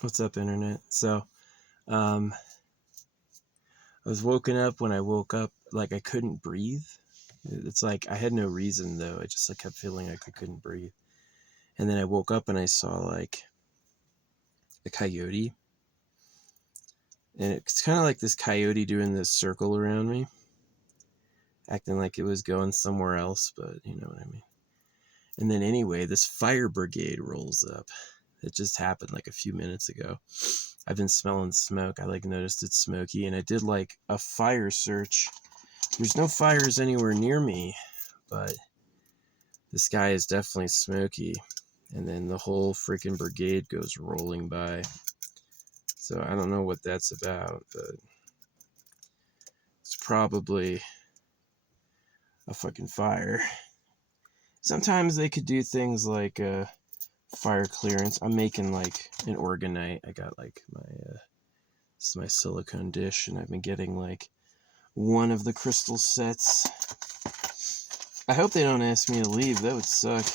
What's up, internet? So, I was woken up. When I woke up, like I couldn't breathe. It's like I had no reason though. I just like kept feeling like I couldn't breathe. And then I woke up and I saw like a coyote, and it's kind of like this coyote doing this circle around me, acting like it was going somewhere else, but you know what I mean. And then anyway, this fire brigade rolls up. It just happened like a few minutes ago. I've been smelling smoke. I like noticed it's smoky, and I did like a fire search. There's no fires anywhere near me, but the sky is definitely smoky. And then the whole freaking brigade goes rolling by. So I don't know what that's about, but it's probably a fucking fire. Sometimes they could do things like fire clearance. I'm making like an orgonite. I got like this is my silicone dish, and I've been getting like one of the crystal sets. I hope they don't ask me to leave. That would suck.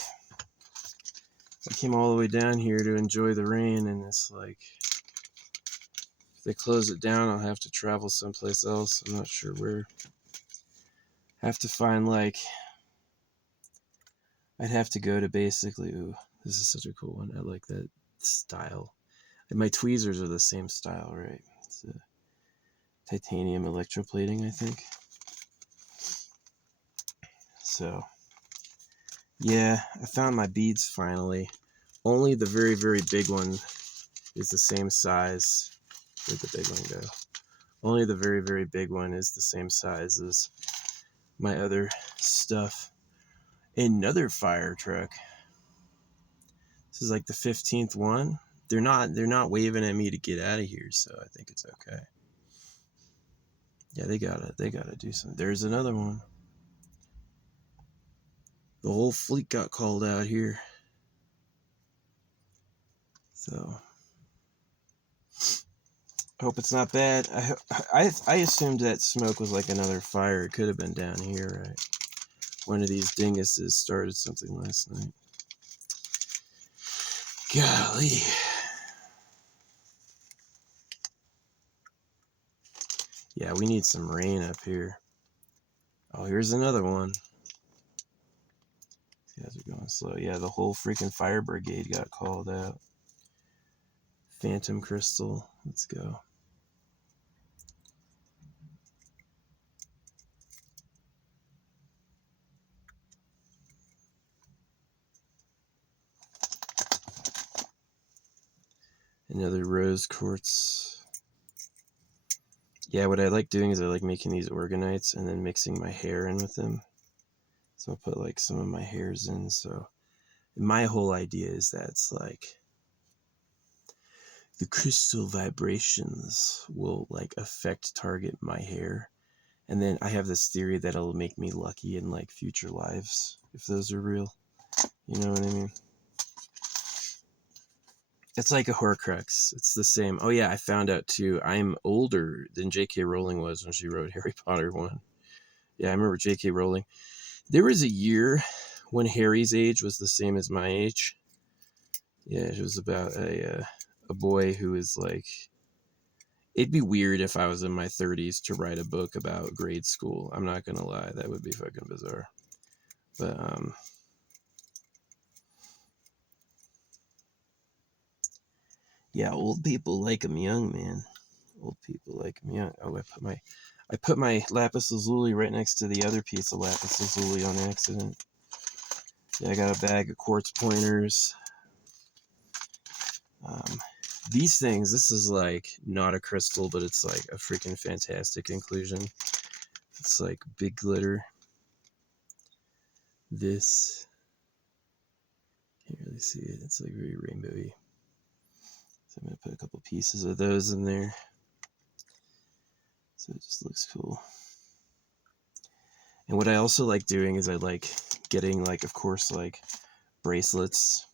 I came all the way down here to enjoy the rain, and it's like, if they close it down, I'll have to travel someplace else. I'm not sure where. Have to find like, I'd have to go to basically, ooh, this is such a cool one. I like that style. And my tweezers are the same style, right? It's a titanium electroplating, I think. So, yeah, I found my beads finally. Only the very, very big one is the same size. Where'd the big one go? Only the very, very big one is the same size as my other stuff. Another fire truck. This is like the 15th one. They're not waving at me to get out of here, so I think it's okay. Yeah, they gotta do something. There's another one. The whole fleet got called out here. So I hope it's not bad. I assumed that smoke was like another fire. It could have been down here, right? One of these dinguses started something last night. Golly. Yeah, we need some rain up here. Oh, here's another one. These guys are going slow. Yeah, the whole freaking fire brigade got called out. Phantom crystal. Let's go. Another rose quartz. Yeah, what I like doing is I like making these organites and then mixing my hair in with them. So I'll put like some of my hairs in. So my whole idea is that it's like the crystal vibrations will like affect target my hair. And then I have this theory that it'll make me lucky in like future lives, if those are real. You know what I mean? It's like a Horcrux. It's the same. Oh yeah, I found out too. I'm older than J.K. Rowling was when she wrote Harry Potter 1. Yeah, I remember J.K. Rowling. There was a year when Harry's age was the same as my age. Yeah, it was about a boy who was like, it'd be weird if I was in my 30s to write a book about grade school. I'm not gonna lie, that would be fucking bizarre. But yeah, old people like them young, man. Old people like them young. Oh, I put my lapis lazuli right next to the other piece of lapis lazuli on accident. Yeah, I got a bag of quartz pointers. These things, this is like not a crystal, but it's like a freaking fantastic inclusion. It's like big glitter. This, can't really see it. It's like very rainbowy. So I'm gonna put a couple pieces of those in there. So it just looks cool. And what I also like doing is I like getting like, of course, like bracelets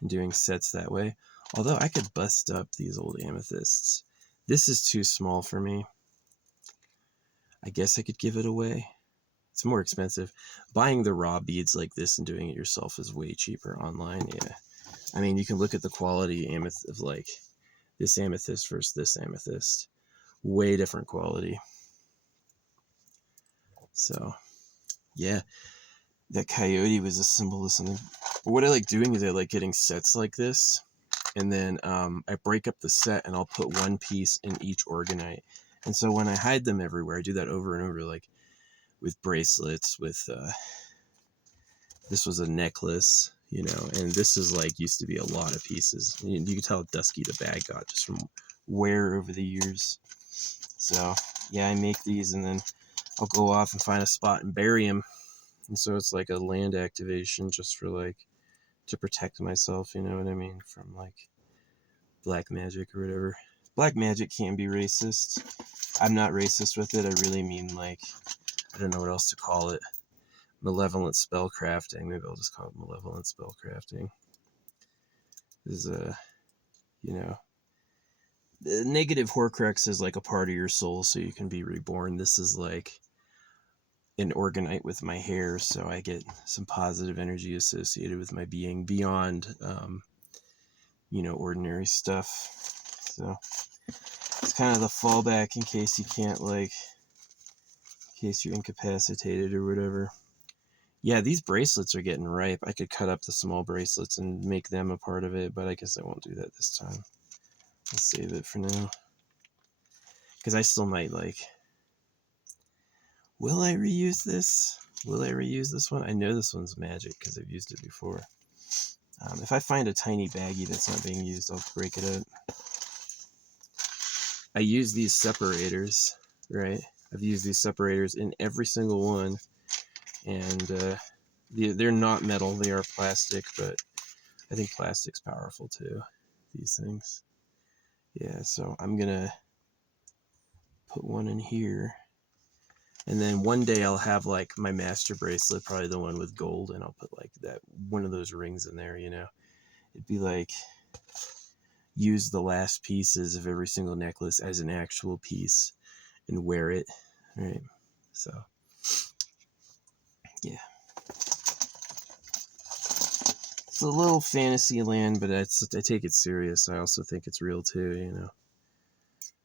and doing sets that way. Although I could bust up these old amethysts. This is too small for me. I guess I could give it away. It's more expensive. Buying the raw beads like this and doing it yourself is way cheaper online. Yeah, I mean, you can look at the quality of like this amethyst versus this amethyst. Way different quality. So, yeah, that coyote was a symbol of something. But what I like doing is I like getting sets like this, and then I break up the set and I'll put one piece in each organite. And so when I hide them everywhere, I do that over and over, like with bracelets, with this was a necklace, you know, and this is like used to be a lot of pieces. You can tell how dusky the bag got just from wear over the years. So yeah, I make these and then I'll go off and find a spot and bury them. And so it's like a land activation just for like to protect myself, you know what I mean, from like black magic or whatever. Black magic can be racist. I'm not racist with it. I really mean like, I don't know what else to call it. Malevolent spell crafting. Maybe I'll just call it malevolent spell crafting. Is you know, the negative Horcrux is like a part of your soul, so you can be reborn. This is like an organite with my hair, so I get some positive energy associated with my being beyond, you know, ordinary stuff. So it's kind of the fallback in case you can't, like, in case you're incapacitated or whatever. Yeah, these bracelets are getting ripe. I could cut up the small bracelets and make them a part of it, but I guess I won't do that this time. I'll save it for now. Because I still might, like... Will I reuse this? Will I reuse this one? I know this one's magic because I've used it before. If I find a tiny baggie that's not being used, I'll break it up. I use these separators, right? I've used these separators in every single one. And they're not metal, they are plastic, but I think plastic's powerful too, these things. Yeah, so I'm gonna put one in here. And then one day I'll have like my master bracelet, probably the one with gold, and I'll put like that one of those rings in there, you know. It'd be like use the last pieces of every single necklace as an actual piece and wear it, right? So yeah. It's a little fantasy land, but I take it serious. I also think it's real too, you know.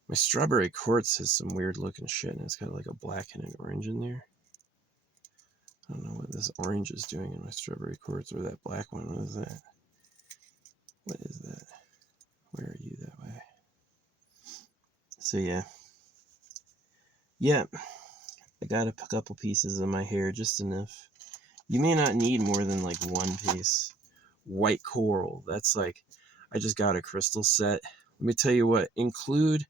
My strawberry quartz has some weird looking shit, and it's got like a black and an orange in there. I don't know what this orange is doing in my strawberry quartz, or that black one. What is that? What is that? Where are you that way? So yeah. Yeah. I got a couple pieces of my hair, just enough. You may not need more than like one piece. White coral. That's like, I just got a crystal set. Let me tell you what, include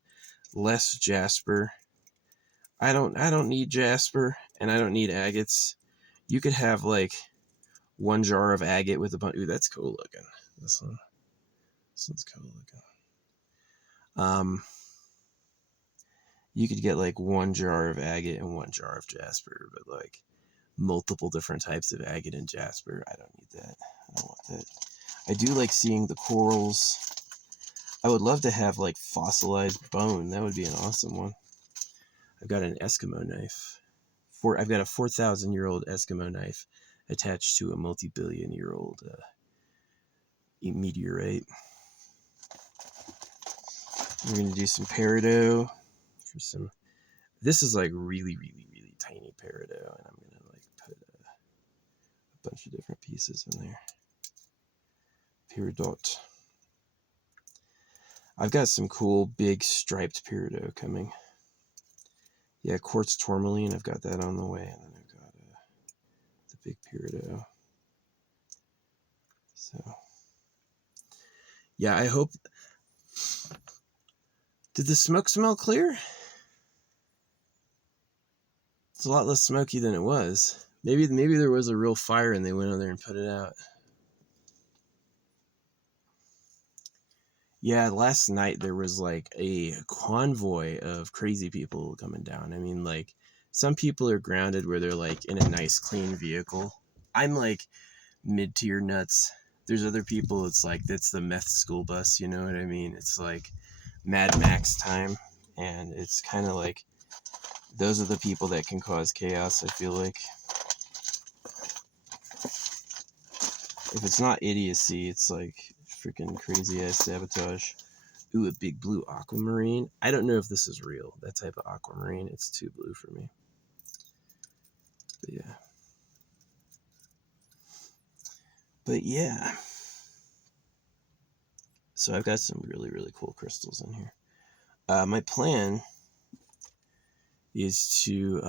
less jasper. I don't need jasper, and I don't need agates. You could have like one jar of agate with a bunch. Ooh, that's cool looking. This one's cool looking. You could get like one jar of agate and one jar of jasper, but like multiple different types of agate and jasper. I don't need that. I don't want that. I do like seeing the corals. I would love to have like fossilized bone. That would be an awesome one. I've got an Eskimo knife. I've got a 4,000-year-old Eskimo knife attached to a multi-billion-year-old meteorite. We're gonna do some peridot for some. This is like really, really, really tiny peridot, and I'm gonna like put a bunch of different pieces in there. Peridot. I've got some cool big striped peridot coming. Yeah, quartz tourmaline. I've got that on the way, and then I've got the big peridot. So, yeah, I hope. Did the smoke smell clear? It's a lot less smoky than it was. Maybe there was a real fire and they went on there and put it out. Yeah, last night there was like a convoy of crazy people coming down. I mean, like, some people are grounded where they're like in a nice, clean vehicle. I'm like mid-tier nuts. There's other people, it's like, that's the meth school bus, you know what I mean? It's like Mad Max time. And it's kind of like, those are the people that can cause chaos, I feel like. If it's not idiocy, it's like freaking crazy ass sabotage. Ooh, a big blue aquamarine. I don't know if this is real, that type of aquamarine. It's too blue for me. But yeah. But yeah. So I've got some really, really cool crystals in here. My plan is to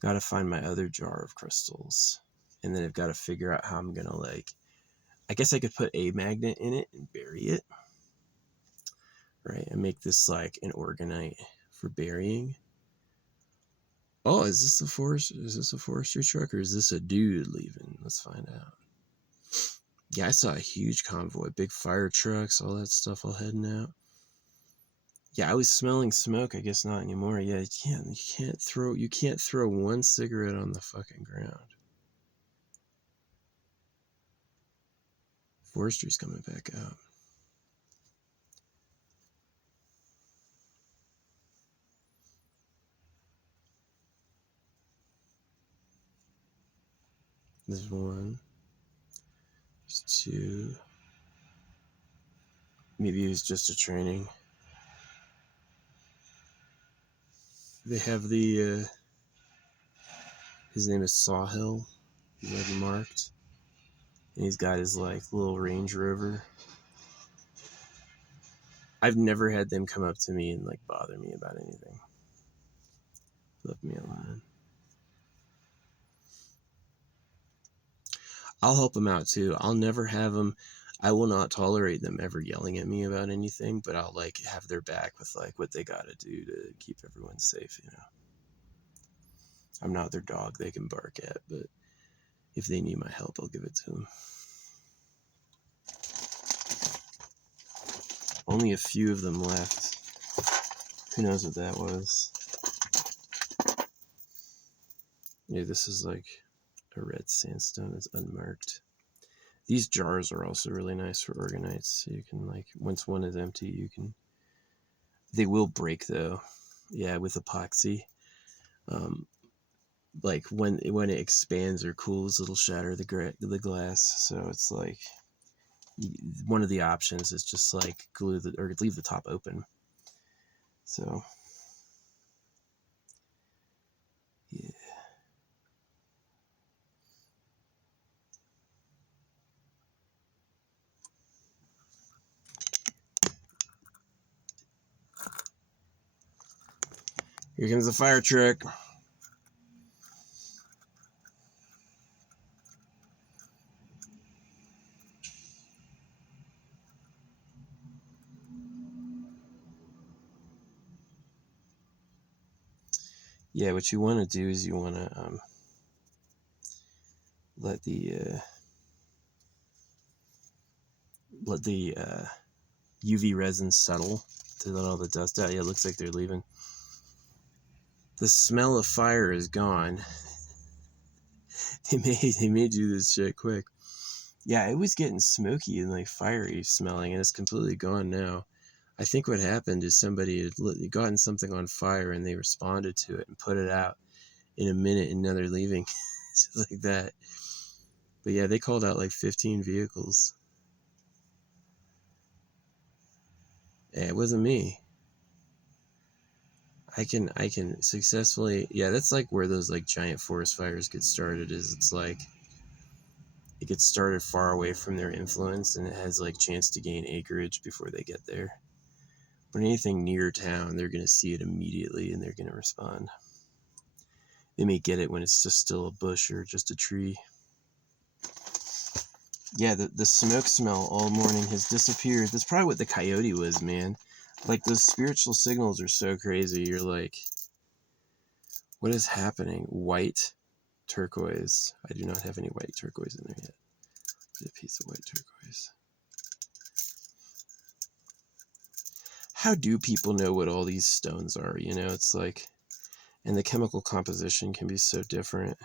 gotta find my other jar of crystals, and then I've got to figure out how I'm gonna, like, I guess I could put a magnet in it and bury it, right, and make this like an organite for burying. Oh, is this a forestry truck, or is this a dude leaving? Let's find out. Yeah, I saw a huge convoy, big fire trucks, all that stuff all heading out. Yeah, I was smelling smoke. I guess not anymore. Yeah, you can't throw one cigarette on the fucking ground. Forestry's coming back out. There's one. There's two. Maybe it was just a training. They have the, his name is Sawhill. He's like marked. And he's got his like little Range Rover. I've never had them come up to me and like bother me about anything. Left me alone. I'll help them out too. I'll never have them. I will not tolerate them ever yelling at me about anything, but I'll like have their back with like what they gotta do to keep everyone safe, you know. I'm not their dog they can bark at, but if they need my help, I'll give it to them. Only a few of them left. Who knows what that was? Yeah, this is like a red sandstone. It's unmarked. These jars are also really nice for organites. So you can, like, once one is empty, you can... They will break, though. Yeah, with epoxy. Like, when it expands or cools, it'll shatter the glass. So it's like... One of the options is just, like, glue or leave the top open. So... Yeah. Here comes the fire truck. Yeah, what you want to do is you want to let the UV resin settle to let all the dust out. Yeah, it looks like they're leaving. The smell of fire is gone. They made you this shit quick. Yeah, it was getting smoky and like fiery smelling, and it's completely gone now. I think what happened is somebody had gotten something on fire and they responded to it and put it out in a minute, and now they're leaving. Just like that. But yeah, they called out like 15 vehicles. Yeah, it wasn't me. I can successfully, yeah, that's like where those like giant forest fires get started, is it's like it gets started far away from their influence and it has like chance to gain acreage before they get there. But anything near town, they're going to see it immediately and they're going to respond. They may get it when it's just still a bush or just a tree. Yeah, the smoke smell all morning has disappeared. That's probably what the coyote was, man. Like, those spiritual signals are so crazy. You're like, what is happening? White turquoise. I do not have any white turquoise in there yet. Get a piece of white turquoise. How do people know what all these stones are? You know, it's like, and the chemical composition can be so different.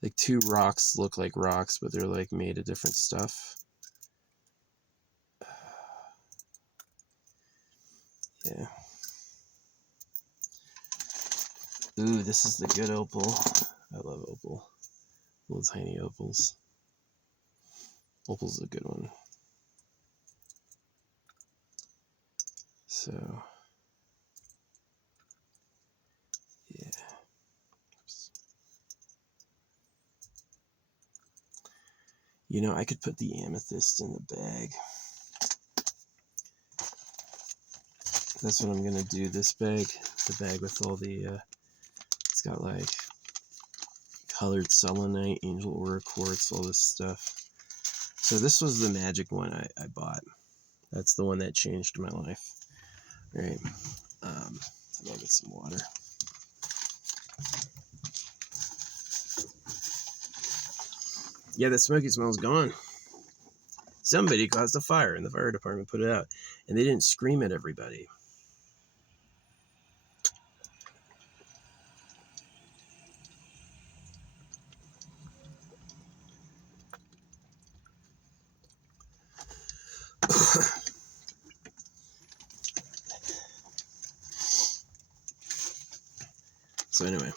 Like, two rocks look like rocks, but they're like made of different stuff. Yeah. Ooh, this is the good opal. I love opal. Little tiny opals. Opal's a good one. So, yeah. Oops. You know, I could put the amethyst in the bag. That's what I'm going to do, this bag. The bag with all the, it's got like colored selenite, angel aura quartz, all this stuff. So this was the magic one I bought. That's the one that changed my life. All right. I'm going to get some water. Yeah, that smoky smell's gone. Somebody caused a fire and the fire department put it out. And they didn't scream at everybody. So anyway,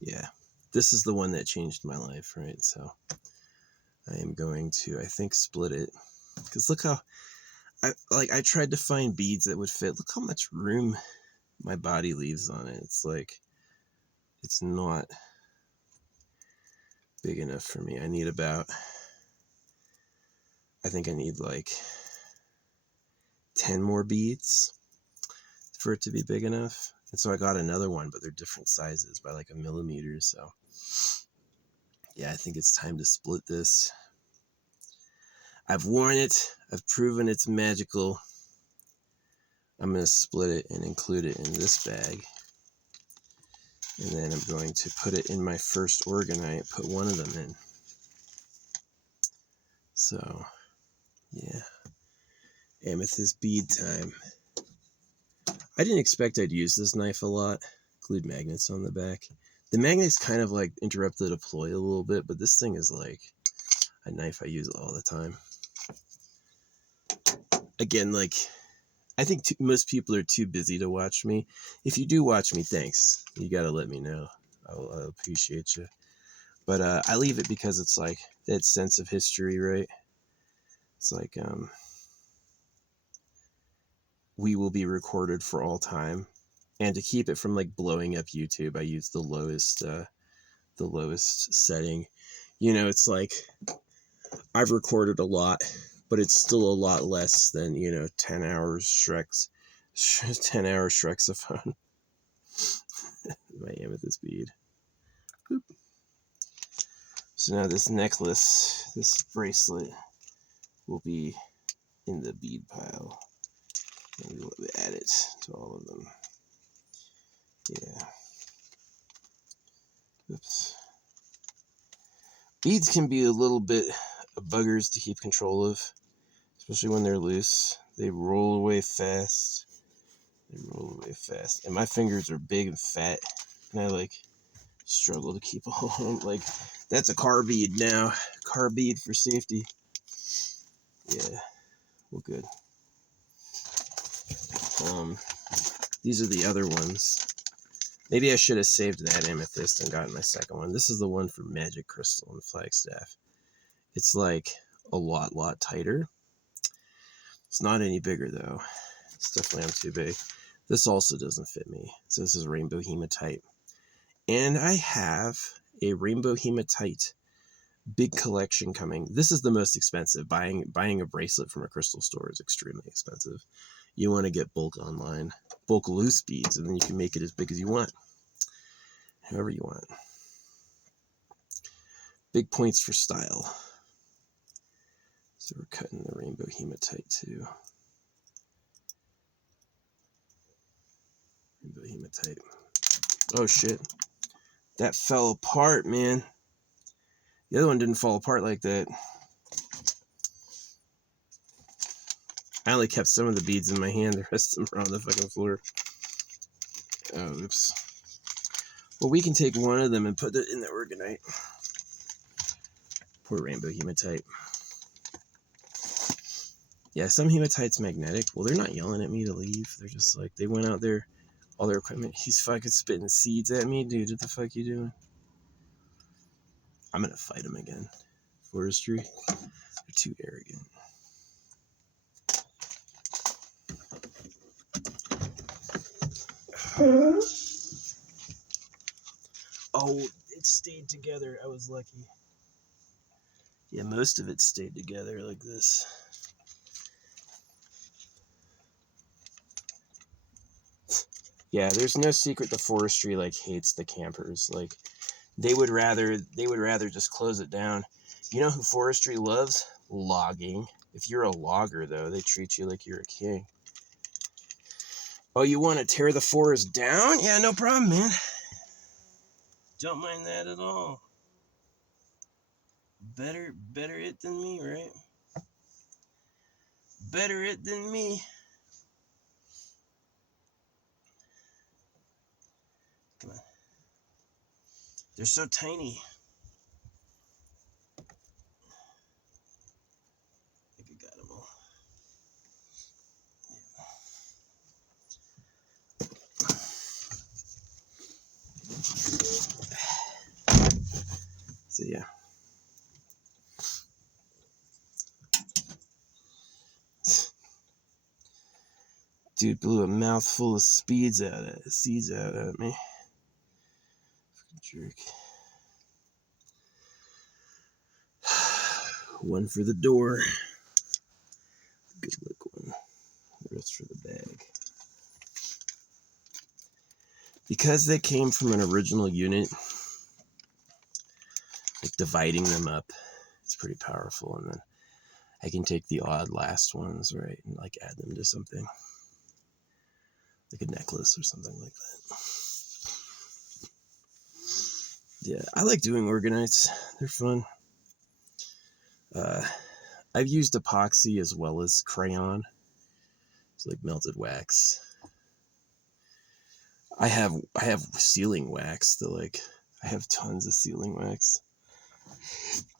yeah, this is the one that changed my life, right? So I am going to, I think, split it. Because look how, I tried to find beads that would fit. Look how much room my body leaves on it. It's like, it's not big enough for me. I need about, I think I need like 10 more beads for it to be big enough. And so I got another one, but they're different sizes by like a millimeter. So yeah, I think it's time to split this. I've worn it. I've proven it's magical. I'm going to split it and include it in this bag. And then I'm going to put it in my first organite, put one of them in. So, yeah. Amethyst bead time. I didn't expect I'd use this knife a lot. Include magnets on the back. The magnets kind of like interrupt the deploy a little bit, but this thing is like a knife I use all the time. Again, like, I think most people are too busy to watch me. If you do watch me, thanks. You got to let me know. I'll appreciate you. But I leave it because it's like that sense of history, right? It's like we will be recorded for all time. And to keep it from like blowing up YouTube, I use the lowest setting. You know, it's like I've recorded a lot, but it's still a lot less than, 10 hours Shrek's 10 hour Shrexophone. My amethyst bead. Boop. So now this necklace, this bracelet, will be in the bead pile. And we'll add it to all of them. Yeah. Oops. Beads can be a little bit of buggers to keep control of, especially when they're loose. They roll away fast. And my fingers are big and fat, and I struggle to keep all of them. Like, that's a car bead now. Car bead for safety. Yeah, well, good. These are the other ones. Maybe I should have saved that amethyst and gotten my second one. This is the one for Magic Crystal and Flagstaff. It's like a lot tighter. It's not any bigger though. It's definitely I'm too big. This also doesn't fit me. So this is Rainbow Hematite. And I have a Rainbow Hematite big collection coming. This is the most expensive. Buying a bracelet from a crystal store is extremely expensive. You want to get bulk online, bulk loose beads, and then you can make it as big as you want, however you want. Big points for style. So we're cutting the Rainbow Hematite too. Rainbow Hematite. Oh shit. That fell apart, man. The other one didn't fall apart like that. I only kept some of the beads in my hand. The rest of them were on the fucking floor. Oh, oops. Well, we can take one of them and put it in the organite. Poor Rainbow Hematite. Yeah, some Hematite's magnetic. Well, they're not yelling at me to leave. They're just like, they went out there, all their equipment. He's fucking spitting seeds at me. Dude, what the fuck you doing? I'm gonna fight him again. forestry. They're too arrogant. Oh, it stayed together. I was lucky. Yeah, most of it stayed together like this. Yeah, there's no secret the forestry like hates the campers. Like they would rather just close it down. You know who forestry loves? Logging. If you're a logger though, they treat you like you're a king. Oh, you want to tear the forest down? Yeah, no problem, man. Don't mind that at all. Better it than me, right? Better it than me. Come on. They're so tiny. I think I got them all. So yeah. Dude blew a mouthful of seeds out at me. Jerk. One for the door. Good luck one. The rest for the bag. Because they came from an original unit, like dividing them up, it's pretty powerful. And then I can take the odd last ones, right, and like add them to something. Like a necklace or something like that. Yeah, I like doing organites. They're fun. I've used epoxy as well as crayon. It's like melted wax. I have sealing wax. I have tons of sealing wax.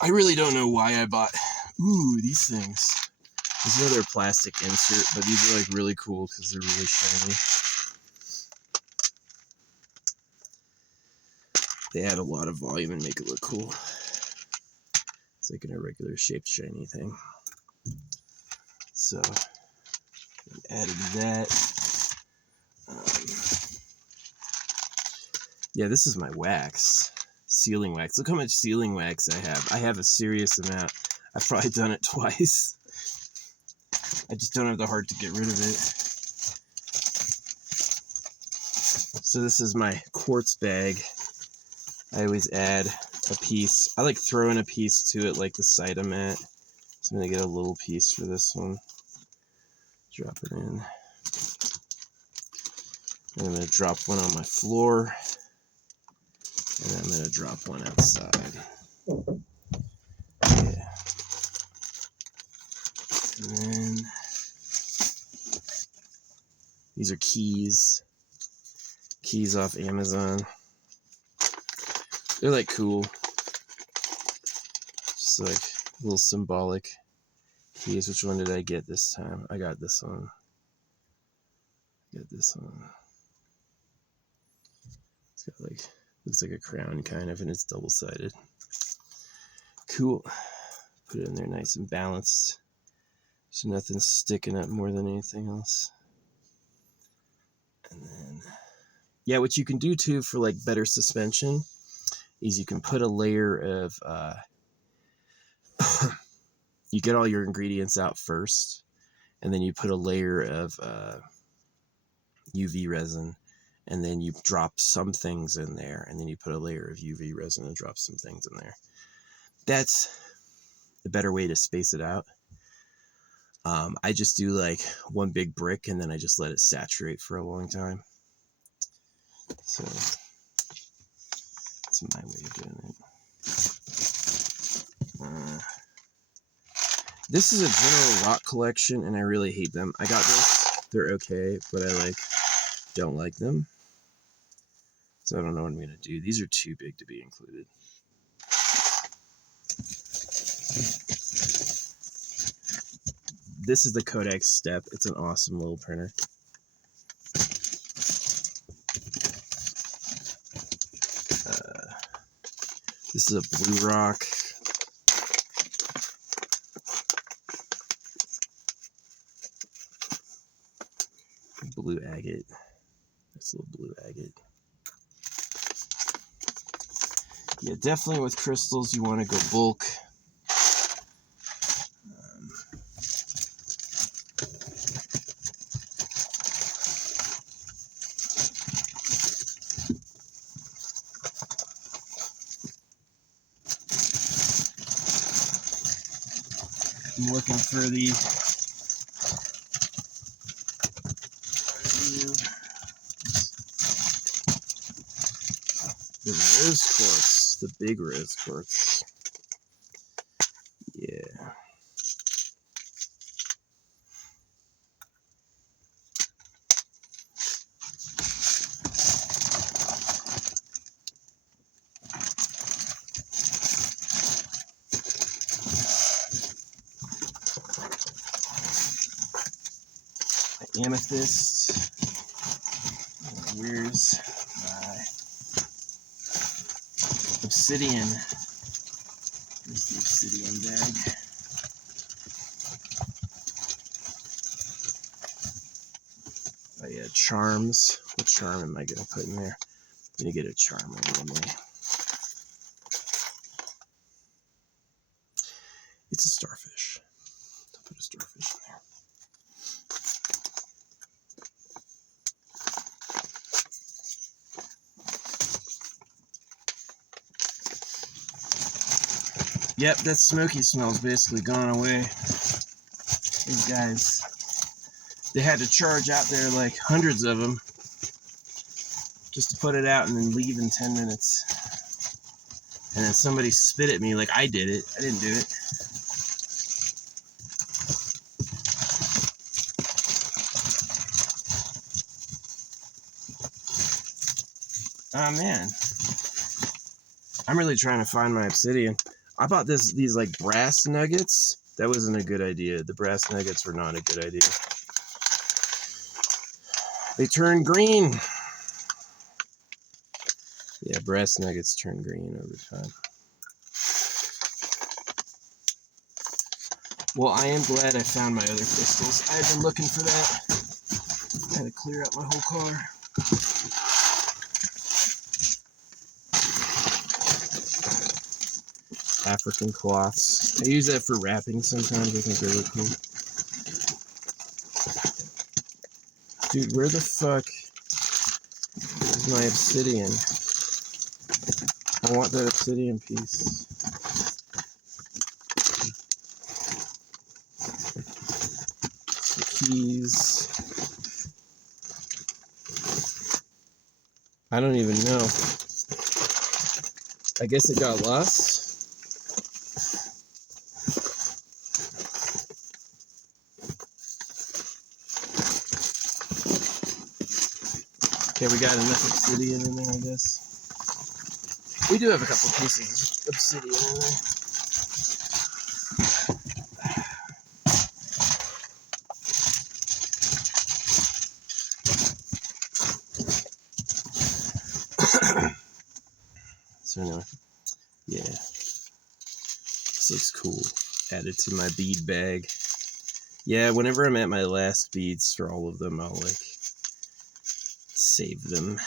I really don't know why I bought. Ooh, these things. There's another plastic insert, but these are like really cool because they're really shiny. They add a lot of volume and make it look cool. It's like an irregular shaped shiny thing. So I added that. Yeah, this is my wax. Sealing wax. Look how much sealing wax I have. I have a serious amount. I've probably done it twice. I just don't have the heart to get rid of it. So this is my quartz bag. I always add a piece. I like throwing a piece to it like the site I'm at. So I'm going to get a little piece for this one. Drop it in. And I'm going to drop one on my floor. And then I'm going to drop one outside. Yeah. And then these are keys. Keys off Amazon. They're like cool. Just like a little symbolic keys. Which one did I get this time? I got this one. It's got like, looks like a crown kind of, and it's double-sided. Cool. Put it in there nice and balanced. So nothing's sticking up more than anything else. And then, yeah, what you can do too for like better suspension is you can put a layer of, you get all your ingredients out first, and then you put a layer of UV resin, and then you drop some things in there, and then you put a layer of UV resin and drop some things in there. That's the better way to space it out. I just do like one big brick, and then I just let it saturate for a long time. So that's my way of doing it. This is a general rock collection, and I really hate them. I got this. They're okay, but I don't like them. So I don't know what I'm going to do. These are too big to be included. This is the Codex Step. It's an awesome little printer. This is a Blue Rock. blue agate. This little blue agate. Yeah, definitely with crystals, you want to go bulk. I'm looking for the rose quartz, the big rose quartz. Yeah. Amethyst. Where's my obsidian? Where's the obsidian bag? Oh yeah, charms. What charm am I gonna put in there? I'm gonna get a charm randomly. It's a starfish. I'll put a starfish in there. Yep, that smoky smell's basically gone away. These guys, they had to charge out there like hundreds of them just to put it out and then leave in 10 minutes. And then somebody spit at me like I did it. I didn't do it. Oh man, I'm really trying to find my obsidian. I bought these like brass nuggets. That wasn't a good idea. The brass nuggets were not a good idea. They turn green. Yeah, brass nuggets turn green over time. Well, I am glad I found my other crystals. I've been looking for that. I had to clear out my whole car. African cloths. I use that for wrapping sometimes. I think they look cool. Dude, where the fuck is my obsidian? I want that obsidian piece. The keys. I don't even know. I guess it got lost. Okay, we got enough obsidian in there, I guess. We do have a couple pieces of obsidian in there. So anyway, yeah. This looks cool. Added to my bead bag. Yeah, whenever I'm at my last beads for all of them, I'll like save them.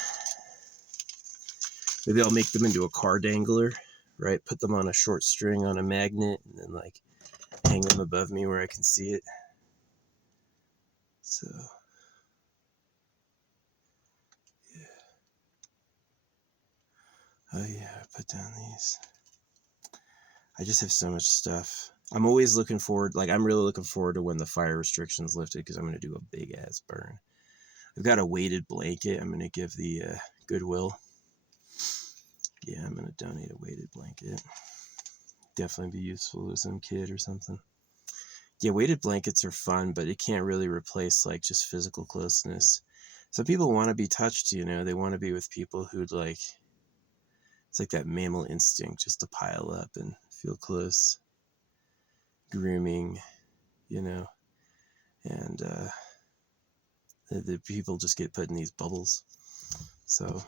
Maybe I'll make them into a car dangler, right? Put them on a short string on a magnet and then like hang them above me where I can see it. So, yeah. Oh yeah, I put down these. I just have so much stuff. I'm always looking forward, like I'm really looking forward to when the fire restrictions lifted because I'm going to do a big ass burn. I've got a weighted blanket I'm going to give the Goodwill. Yeah, I'm going to donate a weighted blanket. Definitely be useful to some kid or something. Yeah, weighted blankets are fun, but it can't really replace like just physical closeness. Some people want to be touched, you know, they want to be with people who'd like, it's like that mammal instinct just to pile up and feel close. Grooming, you know, and the people just get put in these bubbles. So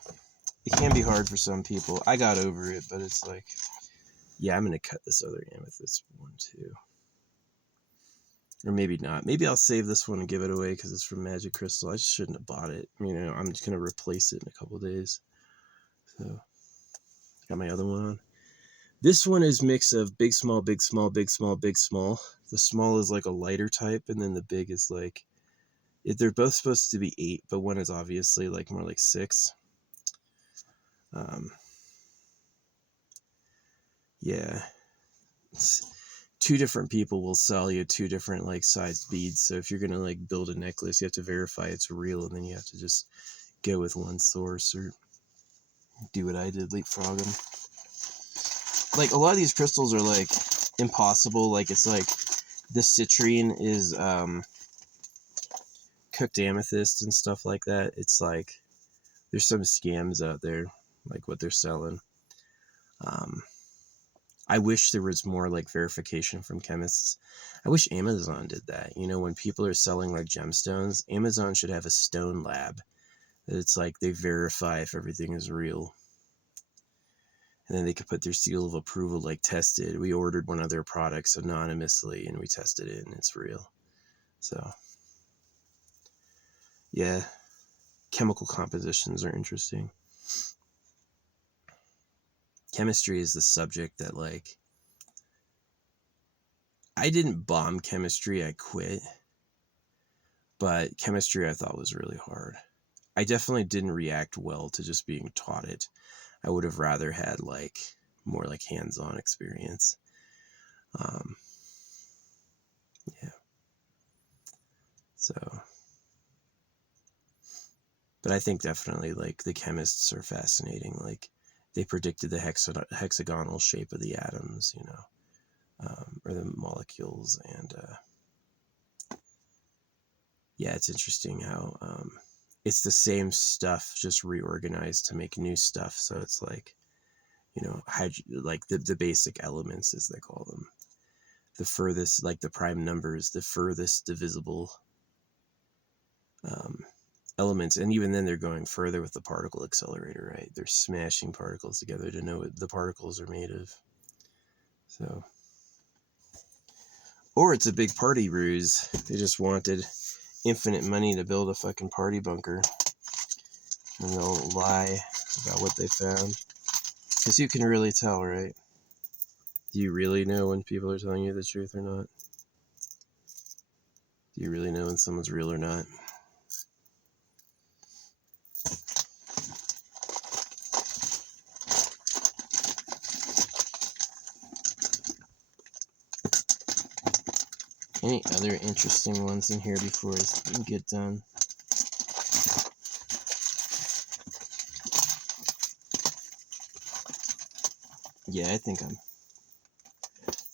it can be hard for some people. I got over it, but it's like, yeah, I'm going to cut this other amethyst one too. Or maybe not. Maybe I'll save this one and give it away because it's from Magic Crystal. I just shouldn't have bought it. You know, I'm just going to replace it in a couple days. So, got my other one on. This one is mix of big, small, big, small, big, small, big, small. The small is like a lighter type, and then the big is like, they're both supposed to be 8, but one is obviously like more like 6. Yeah. Two different people will sell you 2 different like sized beads. So if you're going to like build a necklace, you have to verify it's real, and then you have to just go with one source or do what I did, leapfrog them. Like a lot of these crystals are like impossible. Like it's like the citrine is cooked amethyst and stuff like that. It's like there's some scams out there, like what they're selling. I wish there was more like verification from chemists. I wish Amazon did that. You know, when people are selling like gemstones, Amazon should have a stone lab that it's like they verify if everything is real. And then they could put their seal of approval, like tested. We ordered one of their products anonymously and we tested it and it's real. So, yeah, chemical compositions are interesting. Chemistry is the subject that, like, I didn't bomb chemistry, I quit. But chemistry I thought was really hard. I definitely didn't react well to just being taught it. I would have rather had, like, more, like, hands-on experience. Yeah. So, but I think definitely, like, the chemists are fascinating. Like, they predicted the hexagonal shape of the atoms, you know, or the molecules. And, yeah, it's interesting how it's the same stuff, just reorganized to make new stuff. So it's like, you know, like the basic elements, as they call them. The furthest, like the prime numbers, the furthest divisible elements. And even then they're going further with the particle accelerator, right? They're smashing particles together to know what the particles are made of. So, or it's a big party ruse. They just wanted infinite money to build a fucking party bunker. And they'll lie about what they found. Because you can really tell, right? Do you really know when people are telling you the truth or not? Do you really know when someone's real or not? Any other interesting ones in here before I get done? Yeah, I think I'm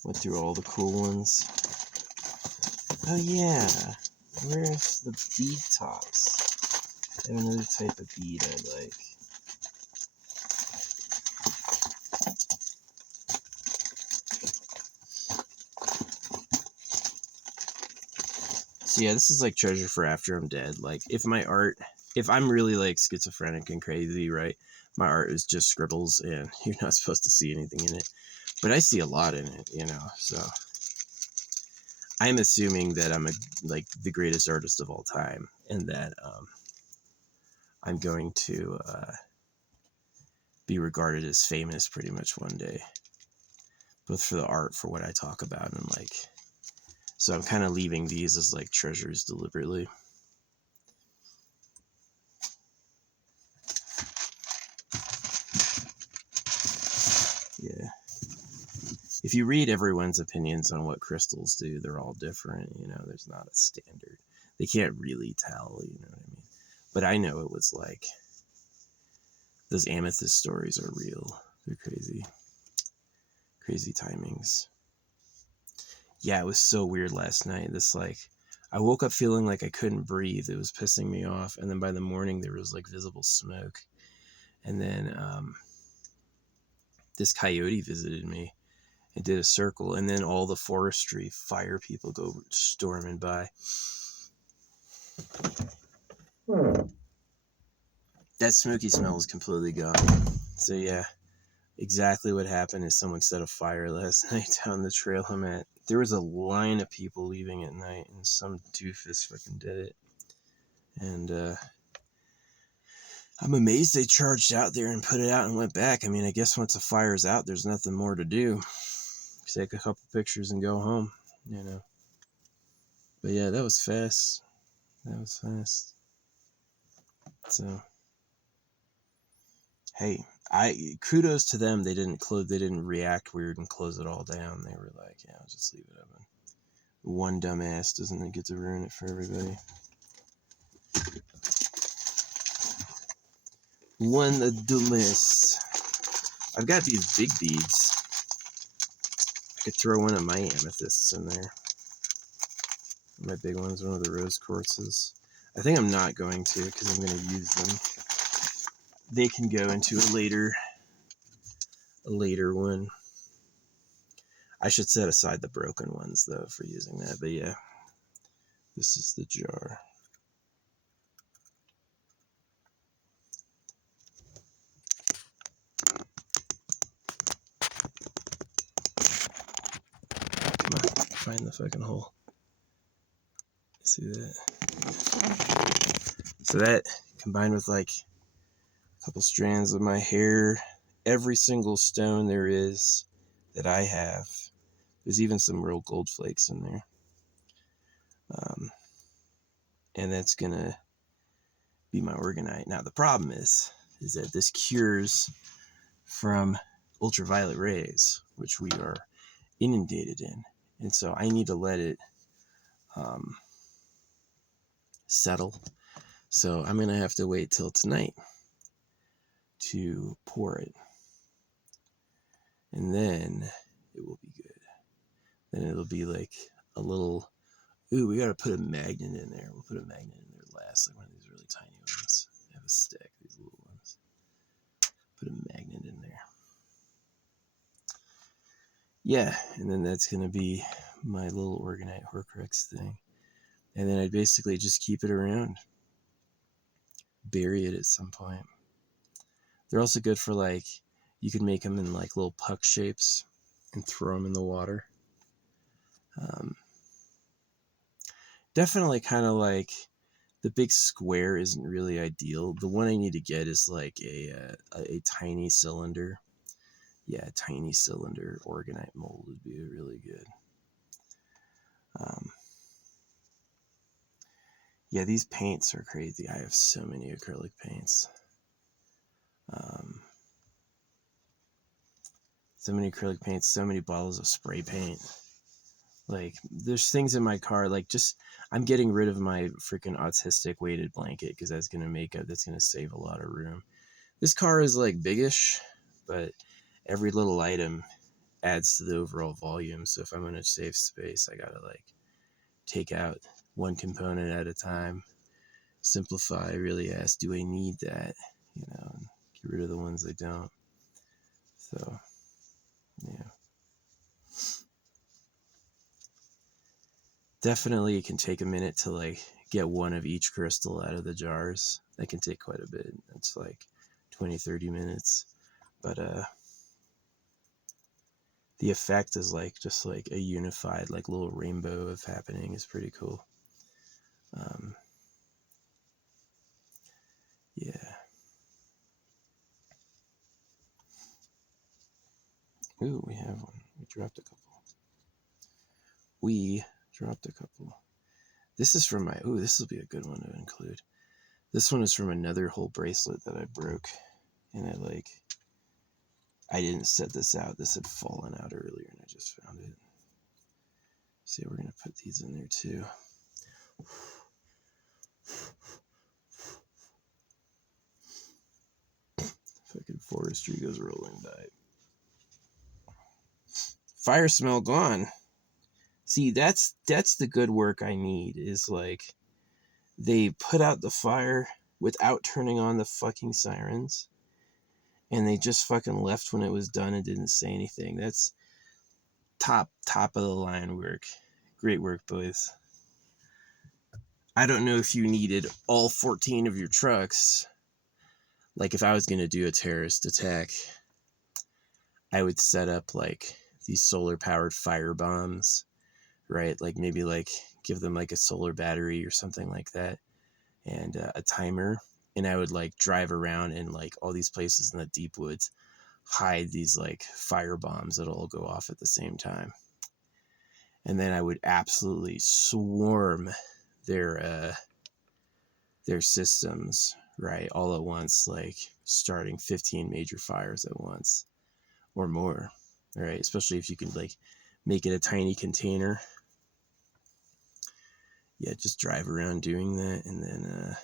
went through all the cool ones. Oh yeah, where's the bead tops? I have another type of bead I like. So yeah, this is like treasure for after I'm dead. Like if I'm really like schizophrenic and crazy, right? My art is just scribbles and you're not supposed to see anything in it. But I see a lot in it, you know, so I'm assuming that I'm like the greatest artist of all time and that I'm going to be regarded as famous pretty much one day. Both for the art, for what I talk about, and like, so I'm kind of leaving these as like treasures deliberately. Yeah. If you read everyone's opinions on what crystals do, they're all different, you know, there's not a standard. They can't really tell, you know what I mean? But I know it was like, those amethyst stories are real. They're crazy. Crazy timings. Yeah, it was so weird last night. This like, I woke up feeling like I couldn't breathe. It was pissing me off. And then by the morning there was like visible smoke. And then this coyote visited me and did a circle. And then all the forestry fire people go storming by. That smoky smell is completely gone. So yeah, exactly what happened is someone set a fire last night down the trail I'm at there was a line of people leaving at night, and some doofus fucking did it. And I'm amazed they charged out there and put it out and went back. I mean, I guess once the fire's out, there's nothing more to do. Take a couple pictures and go home, you know. But yeah, that was fast. That was fast. So, hey, kudos to them. They didn't react weird and close it all down. They were like, yeah, I'll just leave it open. One dumbass doesn't get to ruin it for everybody. One dumbass. I've got these big beads. I could throw one of my amethysts in there. My big ones, one of the rose quartzes. I think I'm not going to because I'm going to use them. They can go into a later one. I should set aside the broken ones though for using that. But yeah, this is the jar. Come on, find the fucking hole. See that? So that combined with like a couple strands of my hair, every single stone there is that I have. There's even some real gold flakes in there. And that's gonna be my organite. Now the problem is that this cures from ultraviolet rays, which we are inundated in. And so I need to let it settle. So I'm going to have to wait till tonight to pour it. And then it will be good. Then it'll be like a little, ooh, we got to put a magnet in there. We'll put a magnet in there last, like one of these really tiny ones. I have a stack, these little ones. Put a magnet in there. Yeah, and then that's going to be my little organite Horcrux thing. And then I basically just keep it around. Bury it at some point. They're also good for like, you can make them in like little puck shapes and throw them in the water. Definitely kind of like the big square isn't really ideal. The one I need to get is like a tiny cylinder. Yeah, a tiny cylinder organite mold would be really good. Yeah, these paints are crazy. I have so many acrylic paints. So many acrylic paints, so many bottles of spray paint. Like, there's things in my car, like just, I'm getting rid of my freaking autistic weighted blanket because that's going to save a lot of room. This car is like biggish, but every little item adds to the overall volume. So if I'm going to save space, I got to like take out one component at a time, simplify, really ask, do I need that? You know, and get rid of the ones I don't. So, yeah. Definitely it can take a minute to like get one of each crystal out of the jars. That can take quite a bit. It's like 20-30 minutes. But the effect is like just like a unified like little rainbow of happening is pretty cool. Yeah. Ooh, we have one. We dropped a couple. This is from my, ooh, this will be a good one to include. This one is from another whole bracelet that I broke. And I didn't set this out. This had fallen out earlier and I just found it. See, we're going to put these in there too. Fucking forestry goes rolling by. Fire smell gone. See, that's the good work I need, is like they put out the fire without turning on the fucking sirens, and they just fucking left when it was done and didn't say anything. That's top of the line work. Great work, boys. I don't know if you needed all 14 of your trucks. Like if I was going to do a terrorist attack, I would set up like these solar powered fire bombs right? Like maybe like give them like a solar battery or something like that, and a timer. And I would like drive around in like all these places in the deep woods, hide these like fire bombs that all go off at the same time. And then I would absolutely swarm their systems, right, all at once, like starting 15 major fires at once or more, right? Especially if you can like make it a tiny container. Yeah, just drive around doing that. And then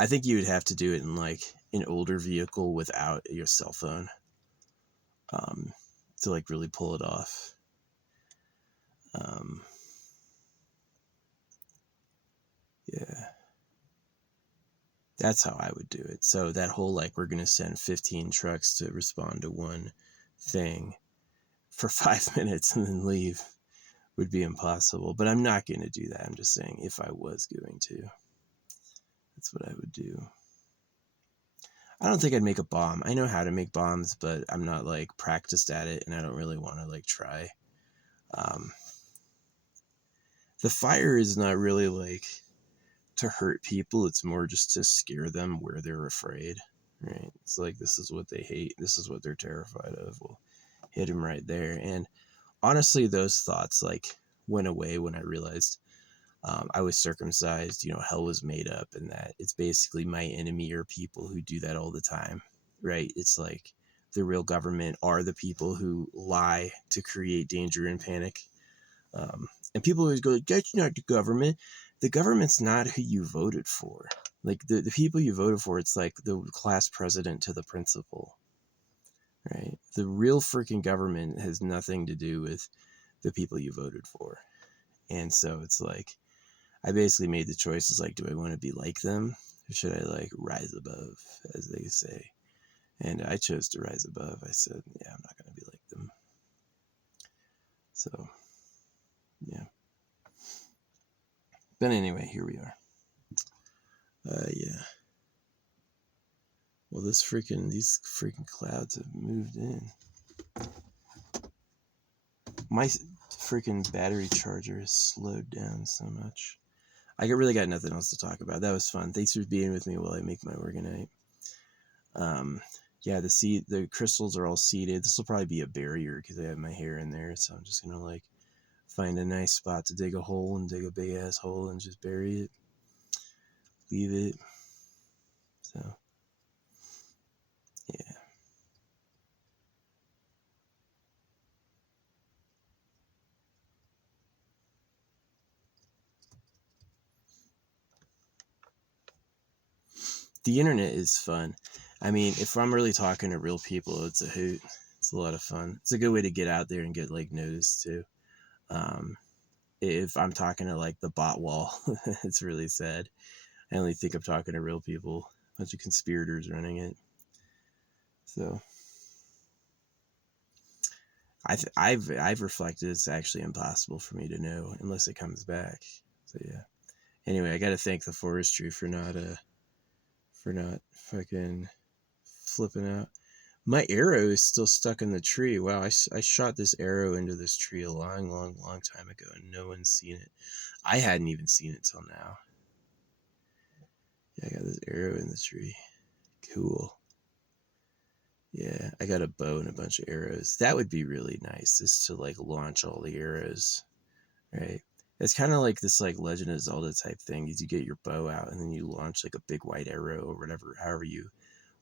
I think you would have to do it in like an older vehicle without your cell phone, um, to like really pull it off. Um, yeah, that's how I would do it. So that whole like we're gonna send 15 trucks to respond to one thing for 5 minutes and then leave would be impossible. But I'm not going to do that. I'm just saying if I was going to, that's what I would do. I don't think I'd make a bomb. I know how to make bombs, but I'm not like practiced at it, and I don't really want to like try. Um, the fire is not really like to hurt people. It's more just to scare them where they're afraid, right? It's like, this is what they hate. This is what they're terrified of. We'll hit them right there. And honestly, those thoughts like went away when I realized I was circumcised, hell was made up, and that it's basically my enemy or people who do that all the time, right? It's like the real government are the people who lie to create danger and panic. And people always go, that's not the government. The government's not who you voted for. Like the people you voted for, it's like the class president to the principal, right? The real freaking government has nothing to do with the people you voted for. And so it's like, I basically made the choices like, do I want to be like them, or should I like rise above, as they say? And I chose to rise above. I said, yeah, I'm not going to be like them. So, yeah. But anyway, here we are. Yeah. Well, these freaking clouds have moved in. My freaking battery charger has slowed down so much. I really got nothing else to talk about. That was fun. Thanks for being with me while I make my organite. Yeah, the crystals are all seeded. This will probably be a barrier because I have my hair in there. So I'm just gonna like find a nice spot to dig a hole and dig a big ass hole and just bury it. Leave it. So yeah. The internet is fun. I mean, if I'm really talking to real people, it's a hoot. It's a lot of fun. It's a good way to get out there and get like noticed too. Um, if I'm talking to like the bot wall, it's really sad. I only think I'm talking to real people, a bunch of conspirators running it. So I've reflected it's actually impossible for me to know unless it comes back. So yeah. Anyway, I got to thank the forestry for not fucking flipping out. My arrow is still stuck in the tree. Wow, I shot this arrow into this tree a long, long, long time ago, and no one's seen it. I hadn't even seen it till now. Yeah, I got this arrow in the tree. Cool. Yeah, I got a bow and a bunch of arrows. That would be really nice, is to like launch all the arrows, right? It's kind of like this like Legend of Zelda type thing. Is you get your bow out and then you launch like a big white arrow or whatever, however you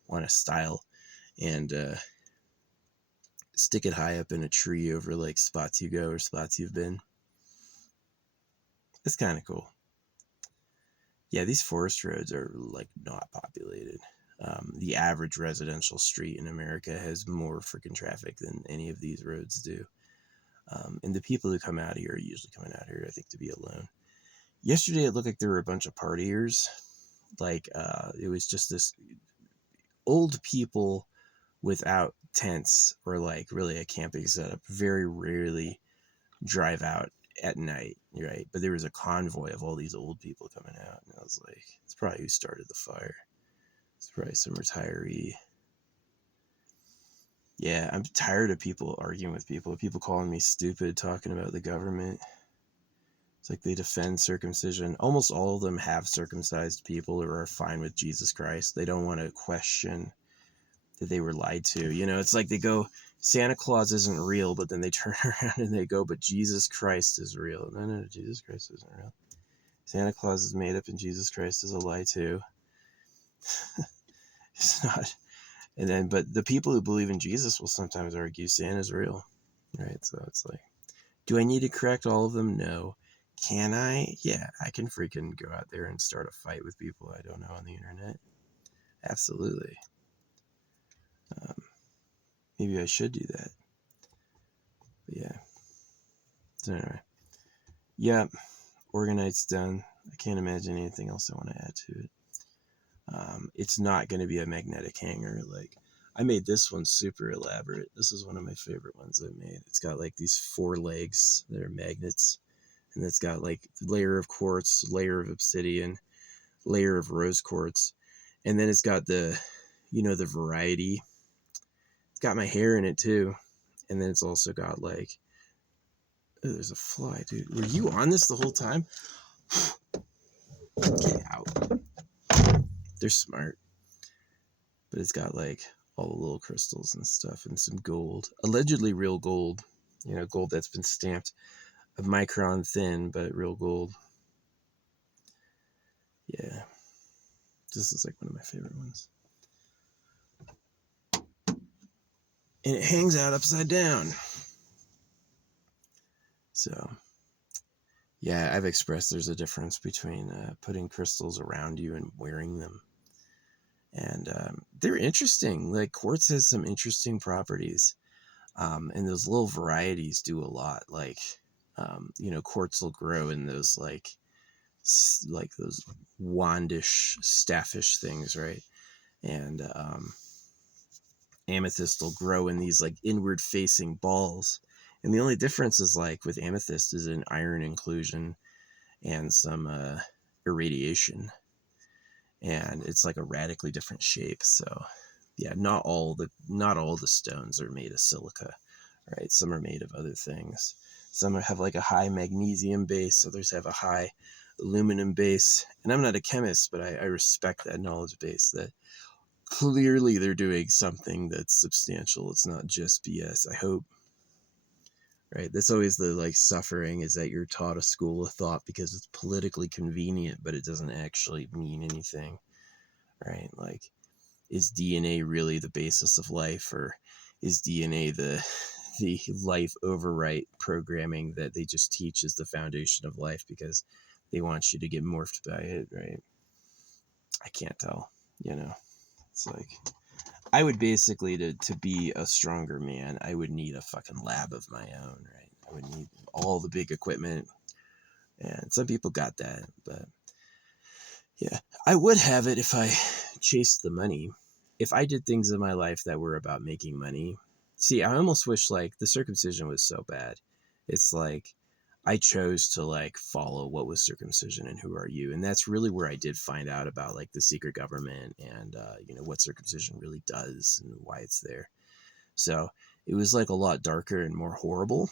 want to style, and stick it high up in a tree over like spots you go or spots you've been. It's kind of cool. Yeah, these forest roads are like not populated. The average residential street in America has more freaking traffic than any of these roads do. And the people who come out here are usually coming out here, I think, to be alone. Yesterday, it looked like there were a bunch of partiers. Like, it was just this old people without tents or like really a camping setup. Very rarely drive out at night, right? But there was a convoy of all these old people coming out, and I was like, it's probably who started the fire. It's probably some retiree. Yeah, I'm tired of people arguing with people calling me stupid, talking about the government. It's like they defend circumcision. Almost all of them have circumcised people or are fine with Jesus Christ. They don't want to question that they were lied to. You know, it's like they go, Santa Claus isn't real, but then they turn around and they go, but Jesus Christ is real. No, Jesus Christ isn't real. Santa Claus is made up and Jesus Christ is a lie too. It's not. And then, but the people who believe in Jesus will sometimes argue Santa's real, right? So it's like, do I need to correct all of them? No. Can I? Yeah, I can freaking go out there and start a fight with people I don't know on the internet. Absolutely. Maybe I should do that. But yeah. So anyway. Yeah, Organite's done. I can't imagine anything else I want to add to it. It's not going to be a magnetic hanger. Like, I made this one super elaborate. This is one of my favorite ones I made. It's got like these 4 legs that are magnets, and it's got like layer of quartz, layer of obsidian, layer of rose quartz, and then it's got the, you know, the variety. It's got my hair in it too, and then it's also got like, oh, there's a fly, dude. Were you on this the whole time? Get out. They're smart. But it's got like all the little crystals and stuff and some gold, allegedly real gold, you know, gold that's been stamped a micron thin, but real gold. Yeah, this is like one of my favorite ones. And it hangs out upside down. So yeah, I've expressed there's a difference between putting crystals around you and wearing them. And they're interesting. Like, quartz has some interesting properties. And those little varieties do a lot. Like, you know, quartz will grow in those like those wandish, staffish things, right? And amethyst will grow in these like inward facing balls. And the only difference is like with amethyst is an iron inclusion and some irradiation. And it's like a radically different shape. So yeah, not all the stones are made of silica, right? Some are made of other things. Some have like a high magnesium base, others have a high aluminum base. And I'm not a chemist, but I respect that knowledge base, that clearly they're doing something that's substantial. It's not just BS, I hope. Right? That's always the like suffering, is that you're taught a school of thought because it's politically convenient, but it doesn't actually mean anything. Right? Like, is DNA really the basis of life, or is DNA the life overwrite programming that they just teach is the foundation of life because they want you to get morphed by it, right? I can't tell, you know. It's like, I would basically, to be a stronger man, I would need a fucking lab of my own, right? I would need all the big equipment, and some people got that, but yeah, I would have it if I chased the money. If I did things in my life that were about making money. See, I almost wish like the circumcision was so bad. It's like I chose to like follow what was circumcision and who are you. And that's really where I did find out about like the secret government and, you know, what circumcision really does and why it's there. So it was like a lot darker and more horrible.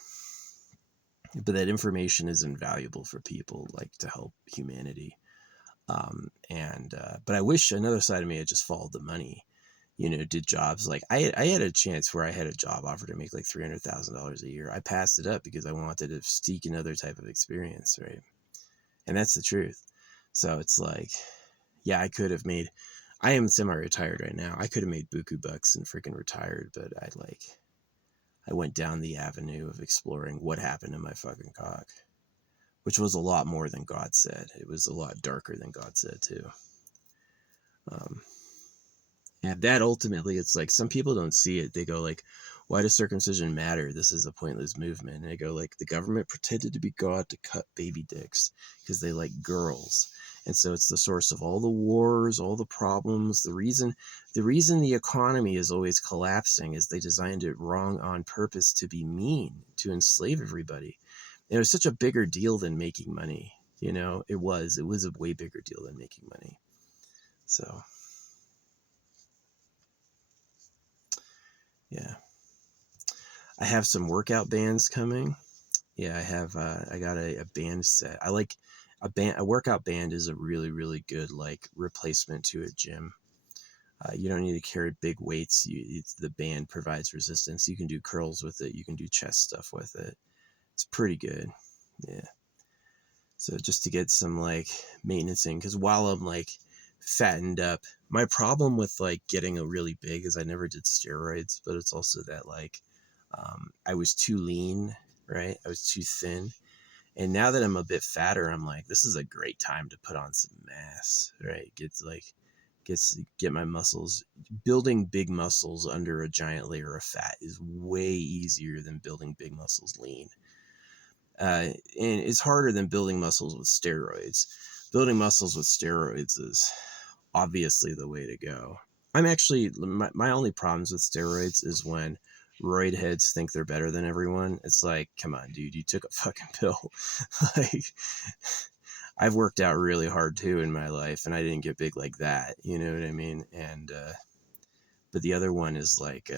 But that information is invaluable for people, like, to help humanity. But I wish another side of me had just followed the money, you know, did jobs. Like I had a chance where I had a job offer to make like $300,000 a year. I passed it up because I wanted to seek another type of experience, right? And that's the truth. So it's like, yeah, I am semi-retired right now. I could have made buku bucks and freaking retired, but I went down the avenue of exploring what happened to my fucking cock, which was a lot more than God said. It was a lot darker than God said too. And that ultimately, it's like, some people don't see it. They go like, why does circumcision matter? This is a pointless movement. And I go like, the government pretended to be God to cut baby dicks because they like girls. And so it's the source of all the wars, all the problems. The reason the economy is always collapsing is they designed it wrong on purpose to be mean, to enslave everybody. And it was such a bigger deal than making money. You know, it was a way bigger deal than making money. So, yeah. I have some workout bands coming. Yeah, I got a band set. I like a workout band is a really, really good like replacement to a gym. You don't need to carry big weights. The band provides resistance. You can do curls with it. You can do chest stuff with it. It's pretty good. Yeah. So just to get some like maintenance in, because while I'm like fattened up, my problem with like getting a really big is I never did steroids, but it's also that like I was too lean, right? I was too thin. And now that I'm a bit fatter, I'm like, this is a great time to put on some mass, right? Get my muscles. Building big muscles under a giant layer of fat is way easier than building big muscles lean. And it's harder than building muscles with steroids. Building muscles with steroids is obviously the way to go. I'm actually, my only problems with steroids is when roid heads think they're better than everyone. It's like, come on, dude, you took a fucking pill. Like, I've worked out really hard too in my life, and I didn't get big like that. You know what I mean? And, but the other one is like,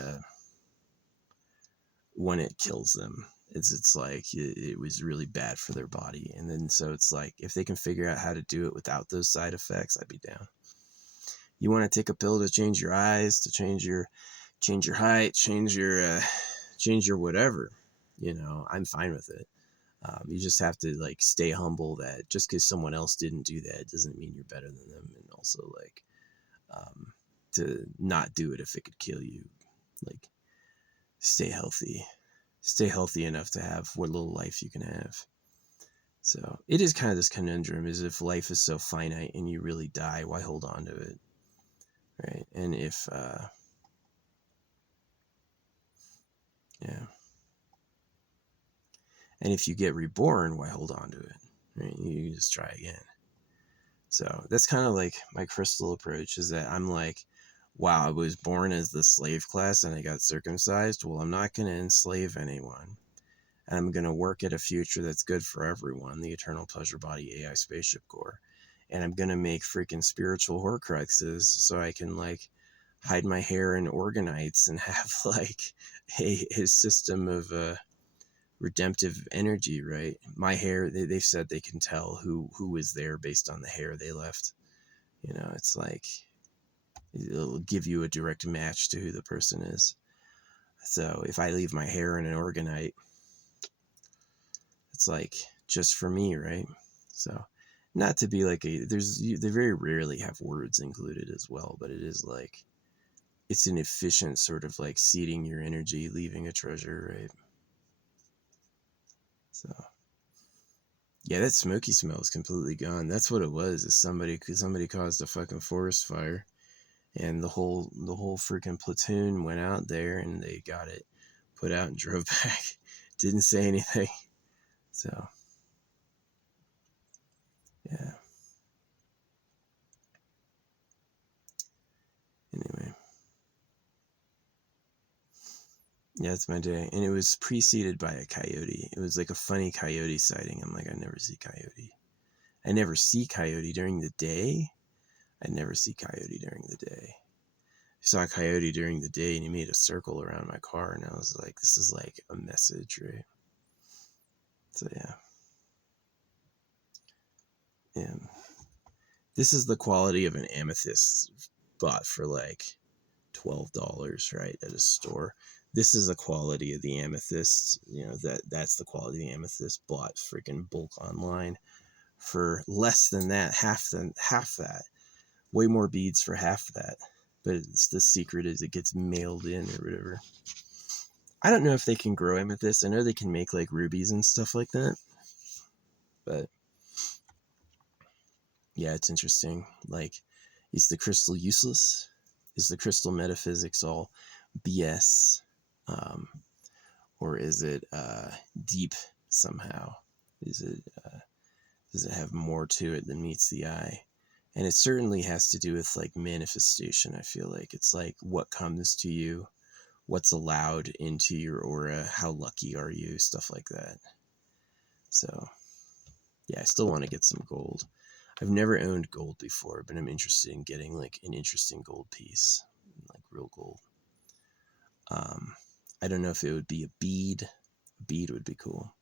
when it kills them. It's like it was really bad for their body. And then so it's like if they can figure out how to do it without those side effects, I'd be down. You want to take a pill to change your eyes, to change your height, change your whatever, you know, I'm fine with it. You just have to like stay humble that just because someone else didn't do that doesn't mean you're better than them. And also like to not do it if it could kill you. Like stay healthy enough to have what little life you can have. So it is kind of this conundrum, is if life is so finite and you really die, why hold on to it, right? And if yeah, and if you get reborn, why hold on to it, right? You just try again. So that's kind of like my crystal approach, is that I'm like, wow, I was born as the slave class and I got circumcised. Well, I'm not going to enslave anyone. And I'm going to work at a future that's good for everyone, the Eternal Pleasure Body AI Spaceship Core. And I'm going to make freaking spiritual Horcruxes so I can like hide my hair in organites and have like a system of redemptive energy, right? My hair, they've said they can tell who was there based on the hair they left. You know, it's like it'll give you a direct match to who the person is. So if I leave my hair in an organite, it's like just for me, right? So not to be like they very rarely have words included as well, but it is like it's an efficient sort of like seeding your energy, leaving a treasure, right? So yeah, that smoky smell is completely gone. That's what it was. Is somebody caused a fucking forest fire, and the whole freaking platoon went out there and they got it put out and drove back. Didn't say anything. So yeah. Anyway. Yeah, it's my day. And it was preceded by a coyote. It was like a funny coyote sighting. I'm like, I never see coyote. I never see coyote during the day. I never see coyote during the day. I saw a coyote during the day and he made a circle around my car, and I was like, this is like a message, right? So yeah. Yeah. This is the quality of an amethyst bought for like $12, right, at a store. This is the quality of the amethyst. You know, that's the quality of the amethyst bought freaking bulk online for less than that, half that. Way more beads for half that. But it's the secret is it gets mailed in or whatever. I don't know if they can grow amethyst. I know they can make like rubies and stuff like that. But yeah, it's interesting. Like, is the crystal useless? Is the crystal metaphysics all BS? Um, or is it deep somehow? Is it does it have more to it than meets the eye? And it certainly has to do with like manifestation. I feel like it's like what comes to you, what's allowed into your aura, how lucky are you, stuff like that. So yeah, I still want to get some gold. I've never owned gold before, but I'm interested in getting like an interesting gold piece, like real gold. I don't know if it would be a bead. A bead would be cool.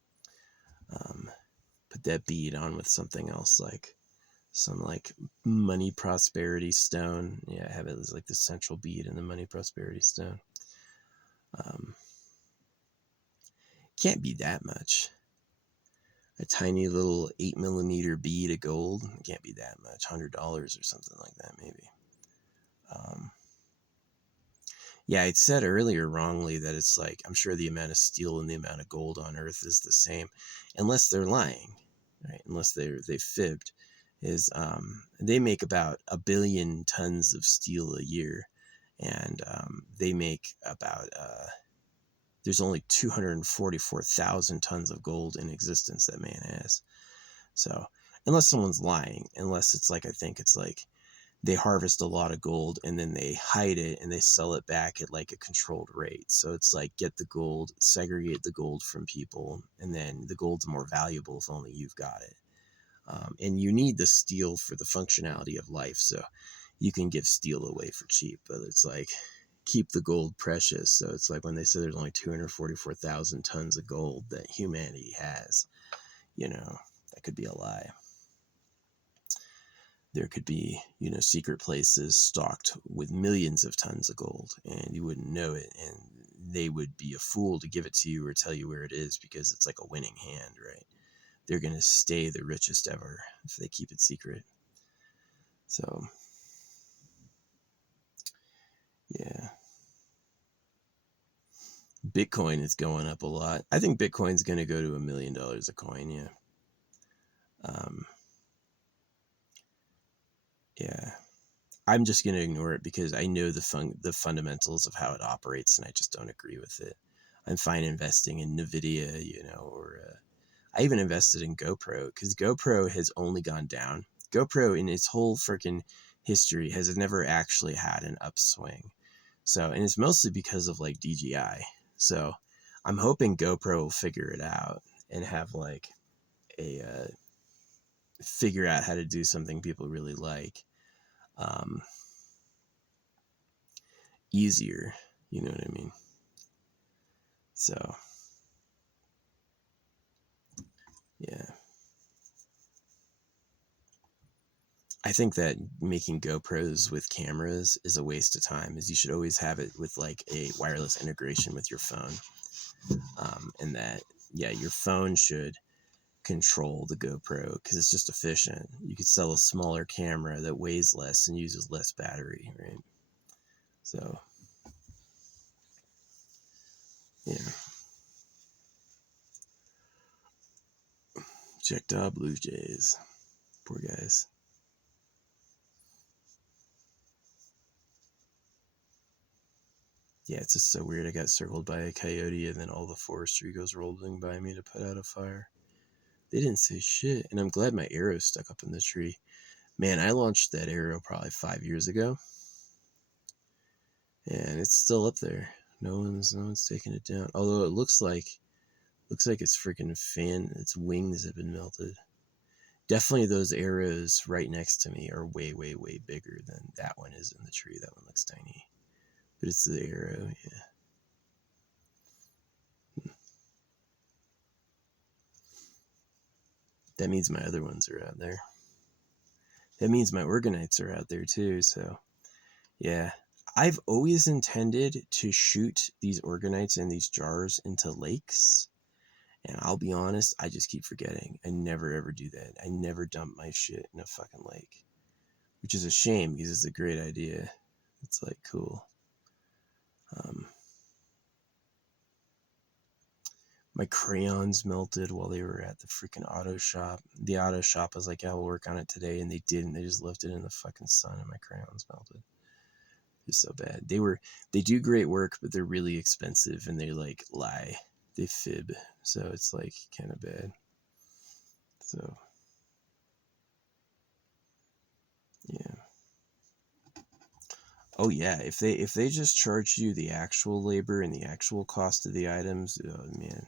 Put that bead on with something else, like some like money prosperity stone. Yeah, have it as like the central bead in the money prosperity stone. Can't be that much. A tiny little 8mm bead of gold, can't be that much. $100 or something like that, maybe. Yeah, I'd said earlier wrongly that it's like, I'm sure the amount of steel and the amount of gold on Earth is the same, unless they're lying, right? Unless they fibbed. Is they make about 1 billion tons of steel a year, and they make about there's only 244,000 tons of gold in existence that man has. So unless someone's lying, unless it's like, I think it's like they harvest a lot of gold and then they hide it and they sell it back at like a controlled rate. So it's like, get the gold, segregate the gold from people, and then the gold's more valuable if only you've got it. And you need the steel for the functionality of life. So you can give steel away for cheap, but it's like, keep the gold precious. So it's like when they say there's only 244,000 tons of gold that humanity has, that could be a lie. There could be, secret places stocked with millions of tons of gold, and you wouldn't know it, and they would be a fool to give it to you or tell you where it is, because it's like a winning hand, right? They're going to stay the richest ever if they keep it secret. So, yeah. Bitcoin is going up a lot. I think Bitcoin's going to go to $1 million a coin, yeah. Yeah. I'm just going to ignore it because I know the fundamentals of how it operates, and I just don't agree with it. I'm fine investing in NVIDIA, or I even invested in GoPro, because GoPro has only gone down. GoPro in its whole freaking history has never actually had an upswing. So, and it's mostly because of like DJI. So I'm hoping GoPro will figure it out and have like figure out how to do something people really like. Easier, you know what I mean? So, yeah. I think that making GoPros with cameras is a waste of time, is you should always have it with like a wireless integration with your phone. And that, yeah, your phone should control the GoPro because it's just efficient. You could sell a smaller camera that weighs less and uses less battery, right? So, yeah. Checked out Blue Jays. Poor guys. Yeah, it's just so weird. I got circled by a coyote and then all the forestry goes rolling by me to put out a fire. They didn't say shit, and I'm glad my arrow stuck up in the tree. Man, I launched that arrow probably 5 years ago, and it's still up there. No one's taking it down. Although it looks like its freaking its wings have been melted. Definitely those arrows right next to me are way, way, way bigger than that one is in the tree. That one looks tiny. But it's the arrow, yeah. That means my other ones are out there. That means my organites are out there too, so yeah. I've always intended to shoot these organites in these jars into lakes, and I'll be honest, I just keep forgetting. I never ever do that. I never dump my shit in a fucking lake, which is a shame because it's a great idea. It's like cool. My crayons melted while they were at the freaking auto shop. The auto shop was like, yeah, we'll work on it today, and they didn't. They just left it in the fucking sun, and my crayons melted. It's so bad. They do great work, but they're really expensive, and they like lie. They fib. So it's like kind of bad. So yeah. Oh yeah, if they just charge you the actual labor and the actual cost of the items, oh man,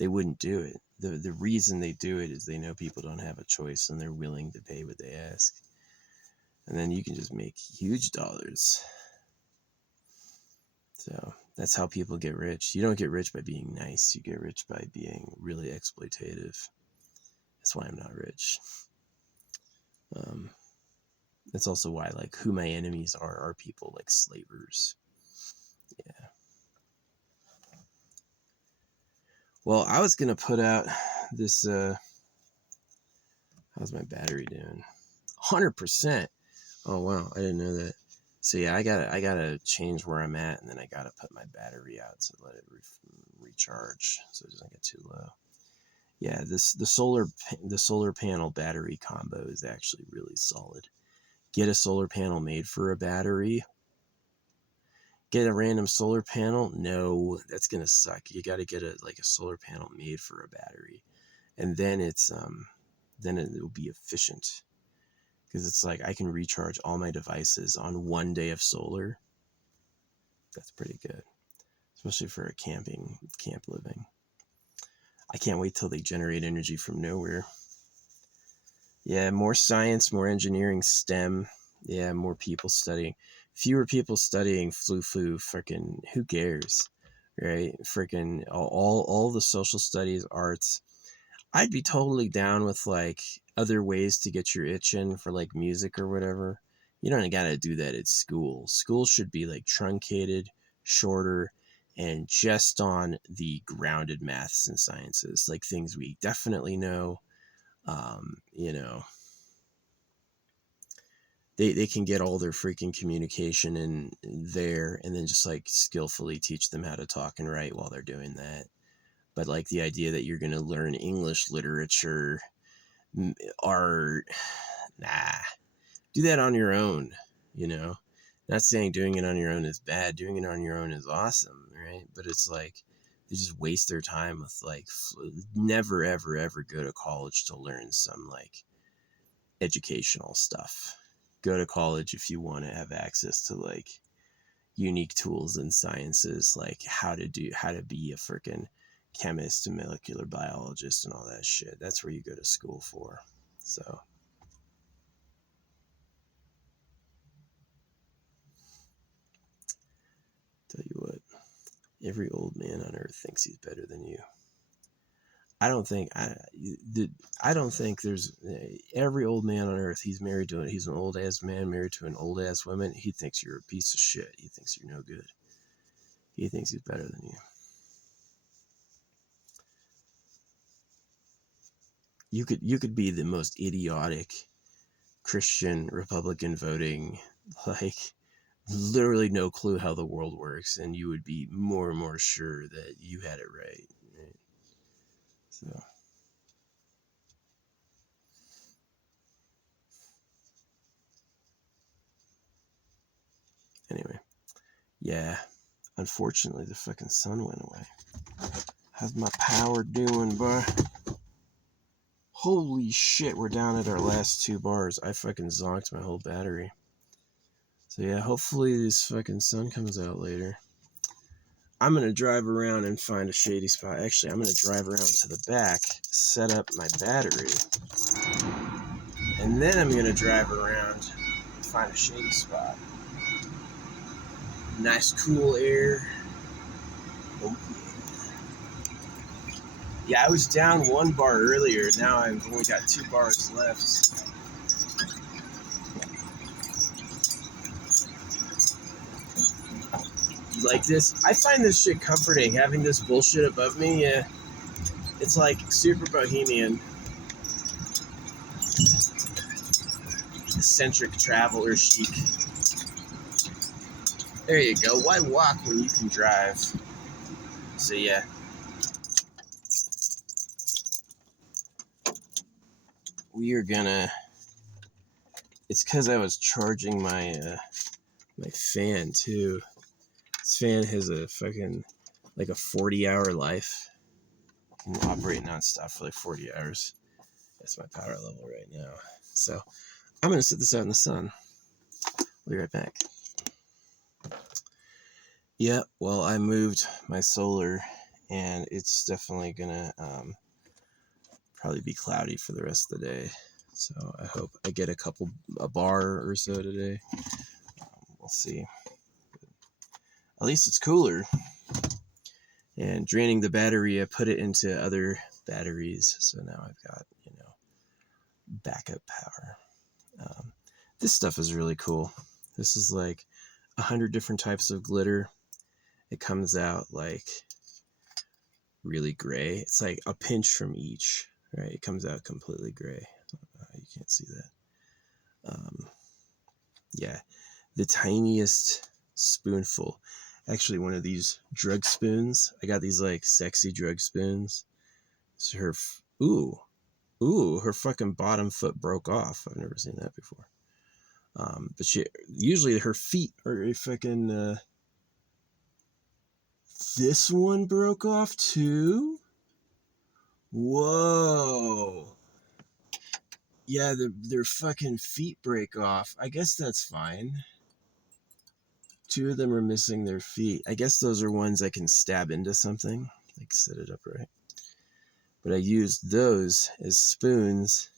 they wouldn't do it. The reason they do it is they know people don't have a choice and they're willing to pay what they ask. And then you can just make huge dollars. So That's how people get rich. You don't get rich by being nice. You get rich by being really exploitative. That's why I'm not rich. That's also why, like, who my enemies are people like slavers. Yeah. Well, I was gonna put out this. How's my battery doing? 100%. Oh wow, I didn't know that. So yeah, I gotta change where I'm at, and then I gotta put my battery out to let it recharge, so it doesn't get too low. Yeah, the solar panel battery combo is actually really solid. Get a solar panel made for a battery. Get a random solar panel? No, that's gonna suck. You got to get a solar panel made for a battery, and then then it will be efficient, because it's like I can recharge all my devices on one day of solar. That's pretty good, especially for a camp living. I can't wait till they generate energy from nowhere. Yeah, more science, more engineering, STEM. Yeah, more people studying. Fewer people studying flu. Freaking who cares, right? Freaking all the social studies, arts. I'd be totally down with like other ways to get your itch in for like music or whatever. You don't gotta do that at school. School should be like truncated, shorter, and just on the grounded maths and sciences, like things we definitely know. You know, they can get all their freaking communication in there, and then just like skillfully teach them how to talk and write while they're doing that. But like the idea that you're going to learn English literature, art, nah, do that on your own, you know. Not saying doing it on your own is bad. Doing it on your own is awesome, right? But it's like they just waste their time with like never ever go to college to learn some like educational stuff. Go to college if you want to have access to like unique tools and sciences, like how to be a freaking chemist, a molecular biologist, and all that shit. That's where you go to school for. So tell you what, every old man on earth thinks he's better than you. I don't think there's every old man on earth. He's an old ass man married to an old ass woman. He thinks you're a piece of shit. He thinks you're no good. He thinks he's better than you. You could be the most idiotic Christian Republican voting, like literally no clue how the world works, and you would be more and more sure that you had it right. So anyway, yeah. Unfortunately, the fucking sun went away. How's my power doing, boy? Holy shit, we're down at our last 2 bars. I fucking zonked my whole battery. So yeah, hopefully this fucking sun comes out later. I'm going to drive around and find a shady spot. Actually, I'm going to drive around to the back, set up my battery, and then I'm going to drive around and find a shady spot. Nice cool air. Oh, yeah, I was down 1 bar earlier. Now I've only got 2 bars left. Like this, I find this shit comforting, having this bullshit above me. Yeah, it's like super bohemian, eccentric traveler chic. There you go. Why walk when you can drive? So yeah, we are gonna. It's because I was charging my my fan too. This fan has a fucking like a 40-hour life. Can operate nonstop for like 40 hours. That's my power level right now. So I'm gonna sit this out in the sun. We'll be right back. Yeah, well, I moved my solar, and it's definitely gonna probably be cloudy for the rest of the day. So I hope I get a bar or so today. We'll see. at least it's cooler. And draining the battery, I put it into other batteries. So now I've got, backup power. This stuff is really cool. This is like 100 different types of glitter. It comes out like really gray. It's like a pinch from each, right? It comes out completely gray. You can't see that. Yeah, the tiniest spoonful. Actually, one of these drug spoons. I got these like sexy drug spoons. So her fucking bottom foot broke off. I've never seen that before. But usually her feet are a fucking. This one broke off too. Whoa. Yeah, their fucking feet break off. I guess that's fine. 2 of them are missing their feet. I guess those are ones I can stab into something, like set it up right. But I used those as spoons,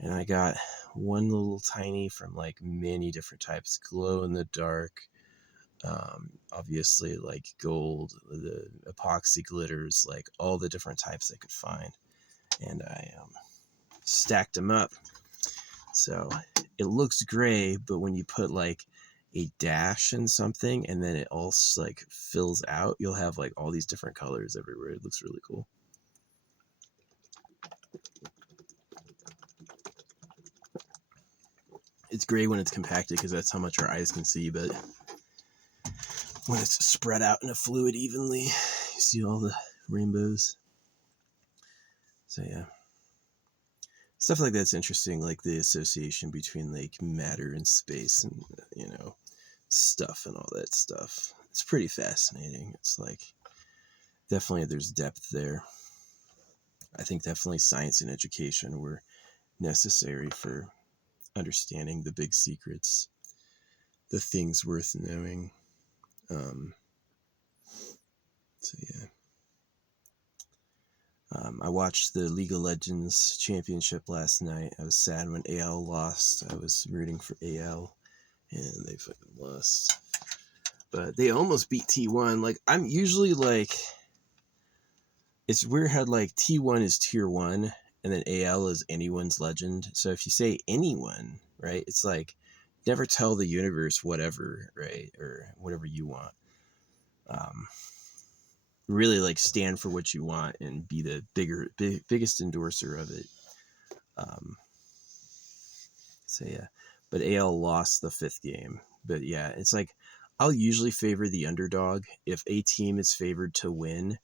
and I got one little tiny from like many different types, glow in the dark, obviously like gold, the epoxy glitters, like all the different types I could find, and I stacked them up. So it looks gray, but when you put like a dash in something and then it all like fills out, you'll have like all these different colors everywhere. It looks really cool. It's gray when it's compacted because that's how much our eyes can see, but when it's spread out in a fluid evenly, you see all the rainbows. So yeah, stuff like that's interesting, like the association between like matter and space and stuff and all that stuff. It's pretty fascinating. It's like definitely there's depth there. I think definitely science and education were necessary for understanding the big secrets, the things worth knowing. So yeah. I watched the League of Legends Championship last night. I was sad when AL lost. I was rooting for AL, and they fucking lost. But they almost beat T1. Like, I'm usually like, it's weird how like T1 is tier 1, and then AL is anyone's legend. So if you say anyone, right, it's like, never tell the universe whatever, right, or whatever you want. Really like stand for what you want and be the biggest endorser of it. So yeah, but AL lost the 5th game. But yeah, it's like I'll usually favor the underdog. If a team is favored to win,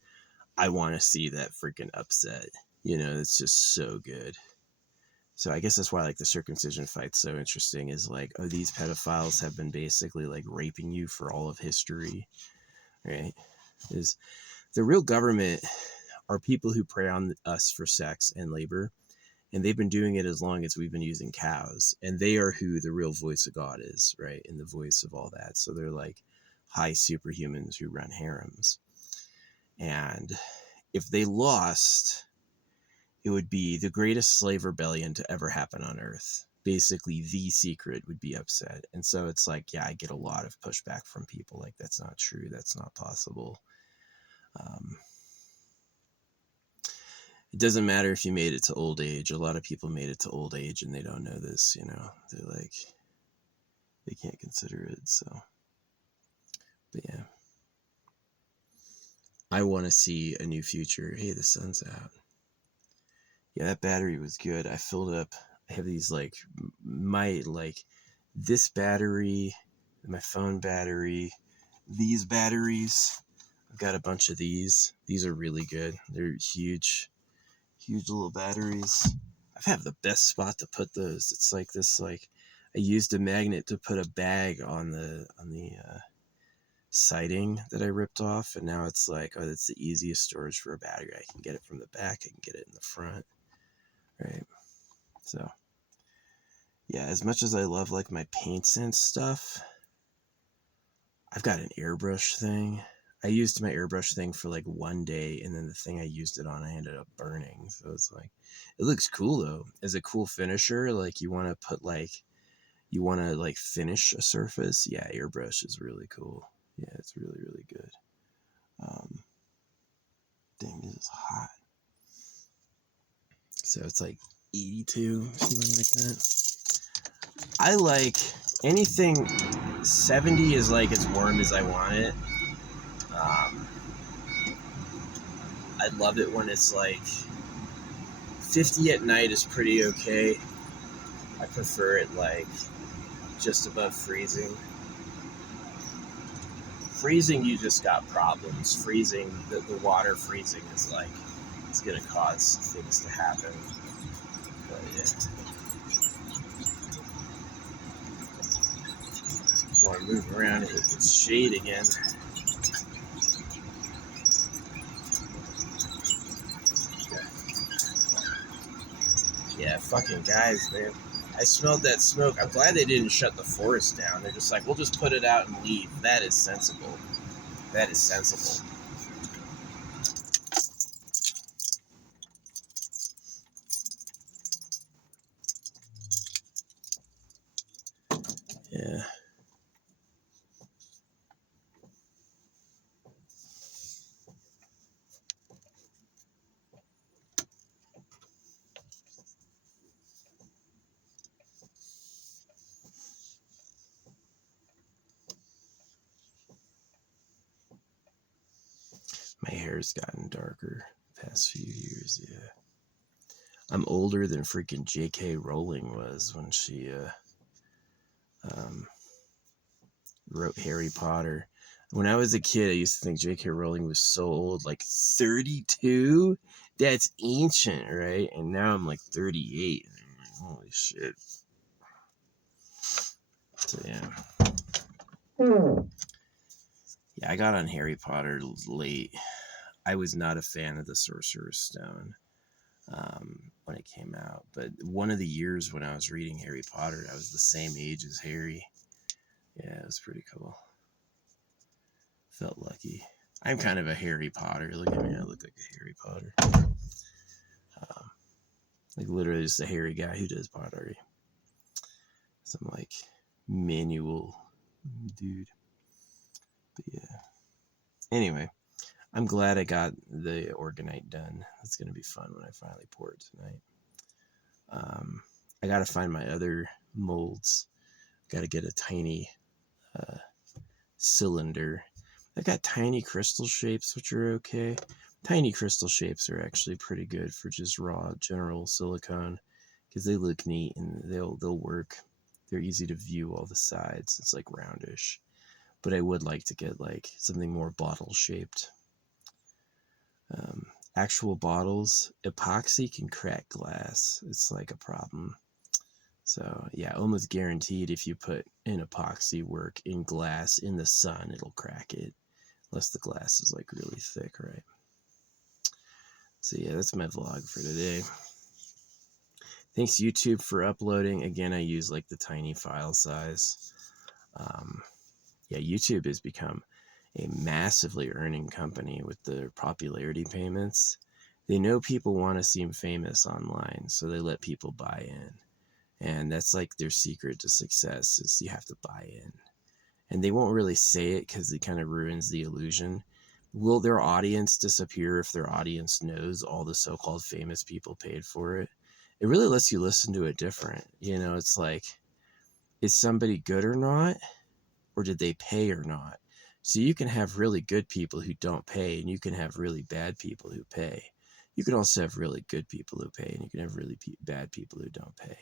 I want to see that freaking upset. It's just so good. So I guess that's why like the circumcision fight's so interesting, is like, oh, these pedophiles have been basically like raping you for all of history, right? Is the real government are people who prey on us for sex and labor, and they've been doing it as long as we've been using cows, and they are who the real voice of God is, right? And the voice of all that. So they're like high superhumans who run harems. And if they lost, it would be the greatest slave rebellion to ever happen on Earth. Basically, the secret would be upset. And so it's like, yeah, I get a lot of pushback from people like, that's not true, that's not possible. It doesn't matter if you made it to old age. A lot of people made it to old age and they don't know this, They're like, they can't consider it, so. But yeah. I want to see a new future. Hey, the sun's out. Yeah, that battery was good. I filled up. I have these like, this battery, my phone battery, these batteries. I've got a bunch of these. These are really good. They're huge little batteries. I have the best spot to put those. It's like this, like I used a magnet to put a bag on the siding that I ripped off, and now it's like, oh, that's the easiest storage for a battery. I can get it from the back, I can get it in the front, right? So yeah, as much as I love like my paints and stuff, I've got an airbrush thing. I used my airbrush thing for like 1 day, and then the thing I used it on, I ended up burning. So it's like, it looks cool though. As a cool finisher, like you want to finish a surface. Yeah, airbrush is really cool. Yeah, it's really, really good. Dang, this is hot. So it's like 82, something like that. I like anything 70 is like as warm as I want it. I love it when it's like 50 at night is pretty okay. I prefer it like just above freezing. Freezing, you just got problems. Freezing, the water freezing is like, it's gonna cause things to happen. But yeah. Want to move around and hit this shade again. Yeah, fucking guys, man. I smelled that smoke. I'm glad they didn't shut the forest down. They're just like, we'll just put it out and leave. That is sensible. That is sensible. Yeah. My hair's gotten darker the past few years, yeah. I'm older than freaking J.K. Rowling was when she um, wrote Harry Potter. When I was a kid, I used to think J.K. Rowling was so old, like 32? That's ancient, right? And now I'm like 38. Holy shit. So, yeah. Yeah, I got on Harry Potter late. I was not a fan of the Sorcerer's Stone when it came out. But one of the years when I was reading Harry Potter, I was the same age as Harry. Yeah, it was pretty cool. Felt lucky. I'm kind of a Harry Potter. Look at me, I look like a Harry Potter. Like literally just a hairy guy who does pottery. Some like manual dude. But yeah. Anyway, I'm glad I got the organite done. It's gonna be fun when I finally pour it tonight. I gotta find my other molds. Gotta get a tiny cylinder. I got tiny crystal shapes, which are okay. Tiny crystal shapes are actually pretty good for just raw general silicone because they look neat and they'll work. They're easy to view all the sides. It's like roundish, but I would like to get like something more bottle shaped. Actual bottles, epoxy can crack glass. It's like a problem. So yeah, almost guaranteed if you put an epoxy work in glass in the sun, it'll crack it. Unless the glass is like really thick, right? So yeah, that's my vlog for today. Thanks YouTube for uploading. Again, I use like the tiny file size. Yeah, YouTube has become a massively earning company with their popularity payments. They know people want to seem famous online, so they let people buy in. And that's like their secret to success is you have to buy in. And they won't really say it because it kind of ruins the illusion. Will their audience disappear if their audience knows all the so-called famous people paid for it? It really lets you listen to it different. You know, it's like, is somebody good or not? Or did they pay or not? So you can have really good people who don't pay, and you can have really bad people who pay. You can also have really good people who pay, and you can have really bad people who don't pay.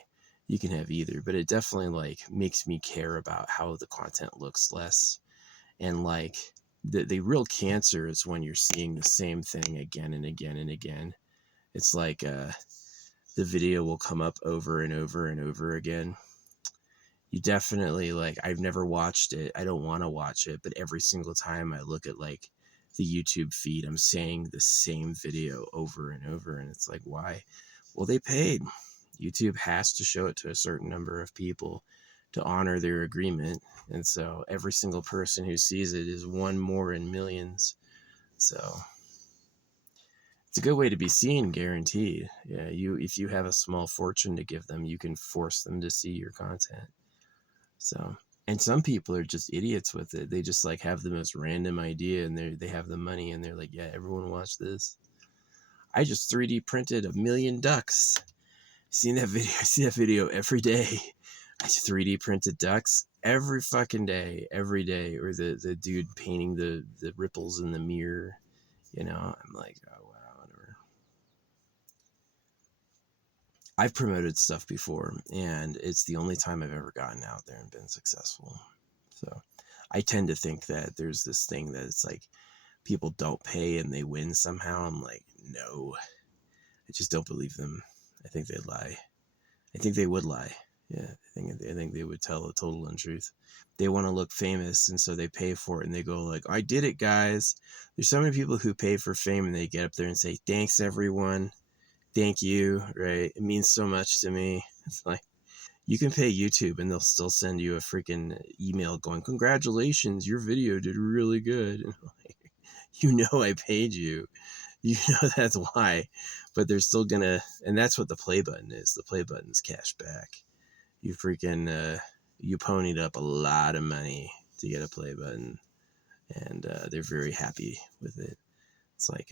You can have either, but it definitely like makes me care about how the content looks less. And like the real cancer is when you're seeing the same thing again and again and again. It's like the video will come up over and over and over again. You definitely like, I've never watched it. I don't want to watch it, but every single time I look at like the YouTube feed, I'm saying the same video over and over. And it's like, why? Well, they paid. YouTube has to show it to a certain number of people to honor their agreement. And so every single person who sees it is one more in millions. So it's a good way to be seen, guaranteed. Yeah, if you have a small fortune to give them, you can force them to see your content. So And some people are just idiots with it. They just like have the most random idea, and they have the money, and they're like, yeah, everyone watch this. I just 3D printed 1,000,000 ducks. Seen that video? I see that video every day. I 3D printed ducks every fucking day, every day. Or the dude painting the ripples in the mirror. You know, I'm like, oh wow, whatever. I've promoted stuff before, and it's the only time I've ever gotten out there and been successful. So I tend to think that there's this thing that it's like people don't pay and they win somehow. I'm like, no, I just don't believe them. I think they'd lie. I think they would lie. Yeah, I think they would tell a total untruth. They want to look famous, and so they pay for it, and they go like, I did it, guys. There's so many people who pay for fame, and they get up there and say, thanks, everyone. Thank you, right? It means so much to me. It's like, you can pay YouTube, and they'll still send you a freaking email going, congratulations, your video did really good. And like, you know I paid you. You know that's why. But they're still gonna, and that's what the play button is. The play button's cash back. You freaking, you ponied up a lot of money to get a play button, and they're very happy with it. It's like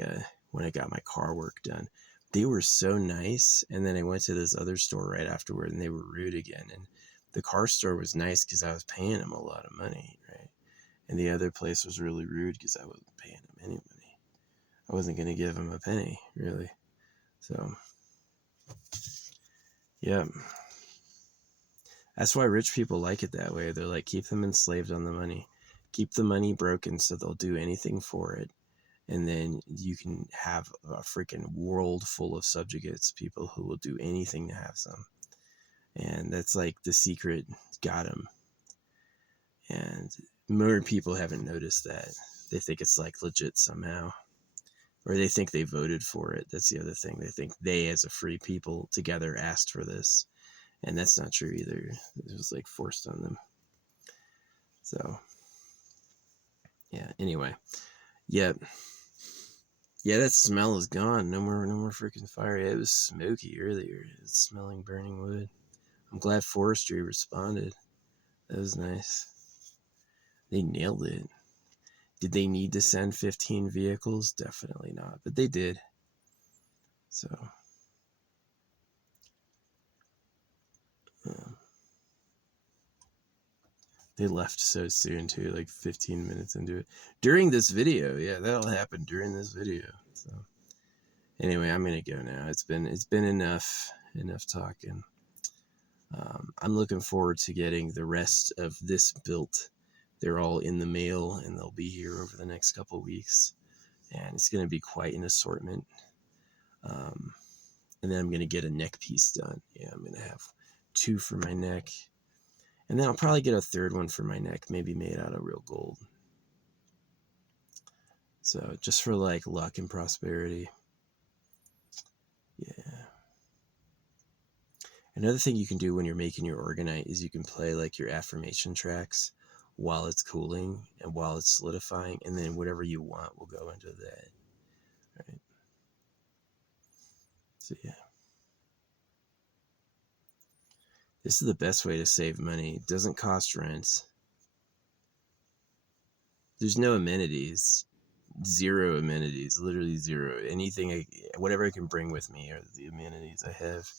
when I got my car work done, they were so nice, and then I went to this other store right afterward, and they were rude again. And the car store was nice because I was paying them a lot of money, right? And the other place was really rude because I wasn't paying them any money. I wasn't going to give them a penny, really. So, yeah. That's why rich people like it that way. They're like, keep them enslaved on the money. Keep the money broken so they'll do anything for it. And then you can have a freaking world full of subjugates, people who will do anything to have some. And that's like the secret got them. And more people haven't noticed that. They think it's like legit somehow. Or they think they voted for it. That's the other thing. They think they, as a free people, together asked for this. And that's not true either. It was like forced on them. So, yeah, anyway. Yeah. Yeah, that smell is gone. No more freaking fire. Yeah, it was smoky earlier. It was smelling burning wood. I'm glad forestry responded. That was nice. They nailed it. Did they need to send 15 vehicles? Definitely not, but they did. So, yeah. They left so soon too, like 15 minutes into it. During this video, yeah, that'll happen during this video. So, anyway, I'm gonna go now. It's been enough talking. I'm looking forward to getting the rest of this built. They're all in the mail, and they'll be here over the next couple weeks. And it's going to be quite an assortment. And then I'm going to get a neck piece done. Yeah, I'm going to have 2 for my neck. And then I'll probably get a 3rd one for my neck, maybe made out of real gold. So just for like luck and prosperity. Yeah. Another thing you can do when you're making your orgonite is you can play like your affirmation tracks while it's cooling and while it's solidifying, and then whatever you want will go into that. Right. So yeah. This is the best way to save money. It doesn't cost rent. There's no amenities. 0 amenities. Literally 0. Anything, whatever I can bring with me are the amenities I have.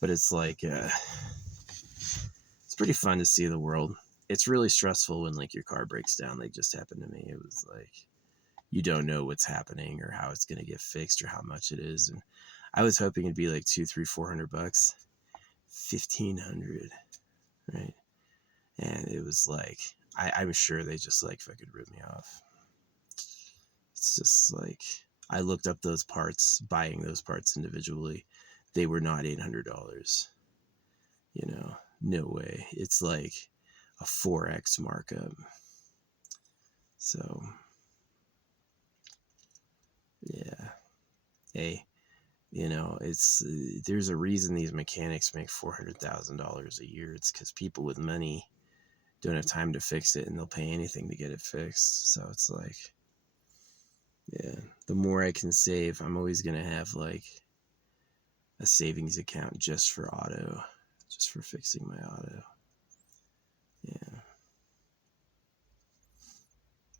But it's like, it's pretty fun to see the world. It's really stressful when like your car breaks down. Like just happened to me. It was like, you don't know what's happening or how it's going to get fixed or how much it is. And I was hoping it'd be like $200, $300, $400, $1,500, right? And it was like, I'm sure they just like fucking ripped me off. It's just like, I looked up those parts, buying those parts individually. They were not $800. You know, no way. It's like a 4x markup. So, yeah. Hey, you know, it's there's a reason these mechanics make $400,000 a year. It's because people with money don't have time to fix it, and they'll pay anything to get it fixed. So it's like, yeah, the more I can save, I'm always gonna have like a savings account just for auto. just for fixing my auto. Yeah.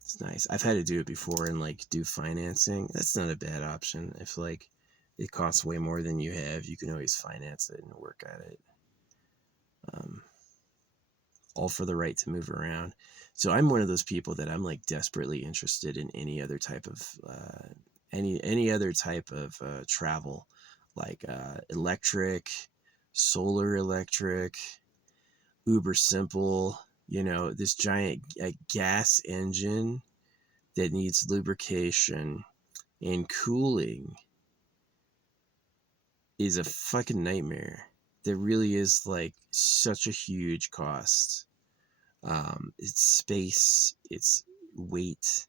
It's nice. I've had to do it before and like do financing. That's not a bad option. If like it costs way more than you have, you can always finance it and work at it. All for the right to move around. So I'm one of those people that I'm like desperately interested in any other type of any other type of travel, like electric, solar electric, uber simple. You know, this giant gas engine that needs lubrication and cooling is a fucking nightmare. There really is like such a huge cost. It's space, it's weight,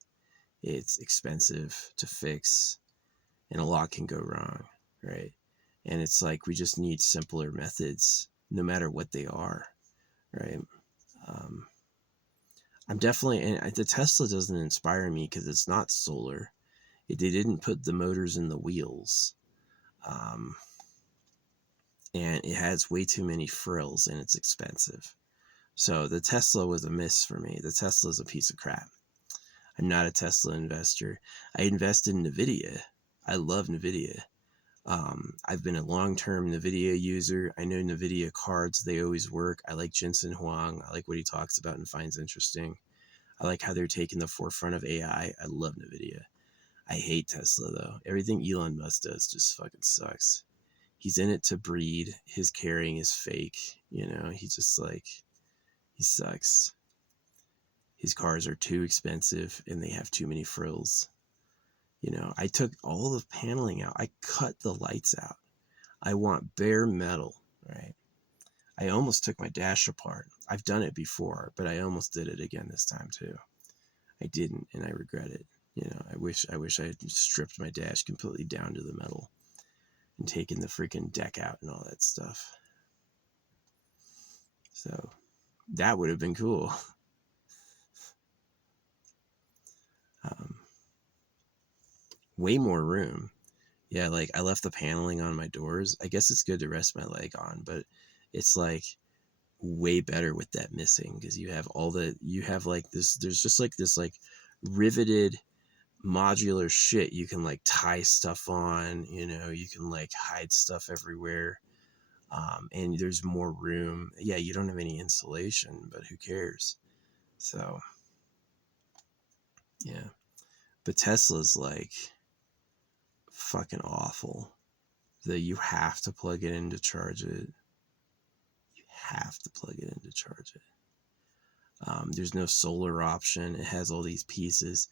it's expensive to fix, and a lot can go wrong, right? And it's like we just need simpler methods, no matter what they are, right? Um, I'm definitely, and the Tesla doesn't inspire me because it's not solar. They didn't put the motors in the wheels. Um, and it has way too many frills and it's expensive. So the Tesla was a miss for me. The Tesla is a piece of crap. I'm not a Tesla investor. I invest in NVIDIA. I love NVIDIA. I've been a long-term NVIDIA user. I know NVIDIA cards, they always work. I like Jensen Huang. I like what he talks about and finds interesting. I like how they're taking the forefront of AI. I love NVIDIA. I hate Tesla though. Everything Elon Musk does just fucking sucks. He's in it to breed. His carrying is fake. You know, he's just like, he sucks. His cars are too expensive and they have too many frills. You know, I took all the paneling out. I cut the lights out. I want bare metal, right? I almost took my dash apart. I've done it before, but I almost did it again this time too. I didn't, and I regret it. You know, I wish I had stripped my dash completely down to the metal and taken the freaking deck out and all that stuff. So that would have been cool. Way more room. Yeah, like I left the paneling on my doors. I guess it's good to rest my leg on, but it's like way better with that missing because you have like this, there's just like this like riveted modular shit you can like tie stuff on, you know, you can like hide stuff everywhere. And there's more room. Yeah, you don't have any insulation, but who cares? So yeah, but Tesla's like fucking awful. That you have to plug it in to charge it. You have to plug it in to charge it. There's no solar option. It has all these pieces.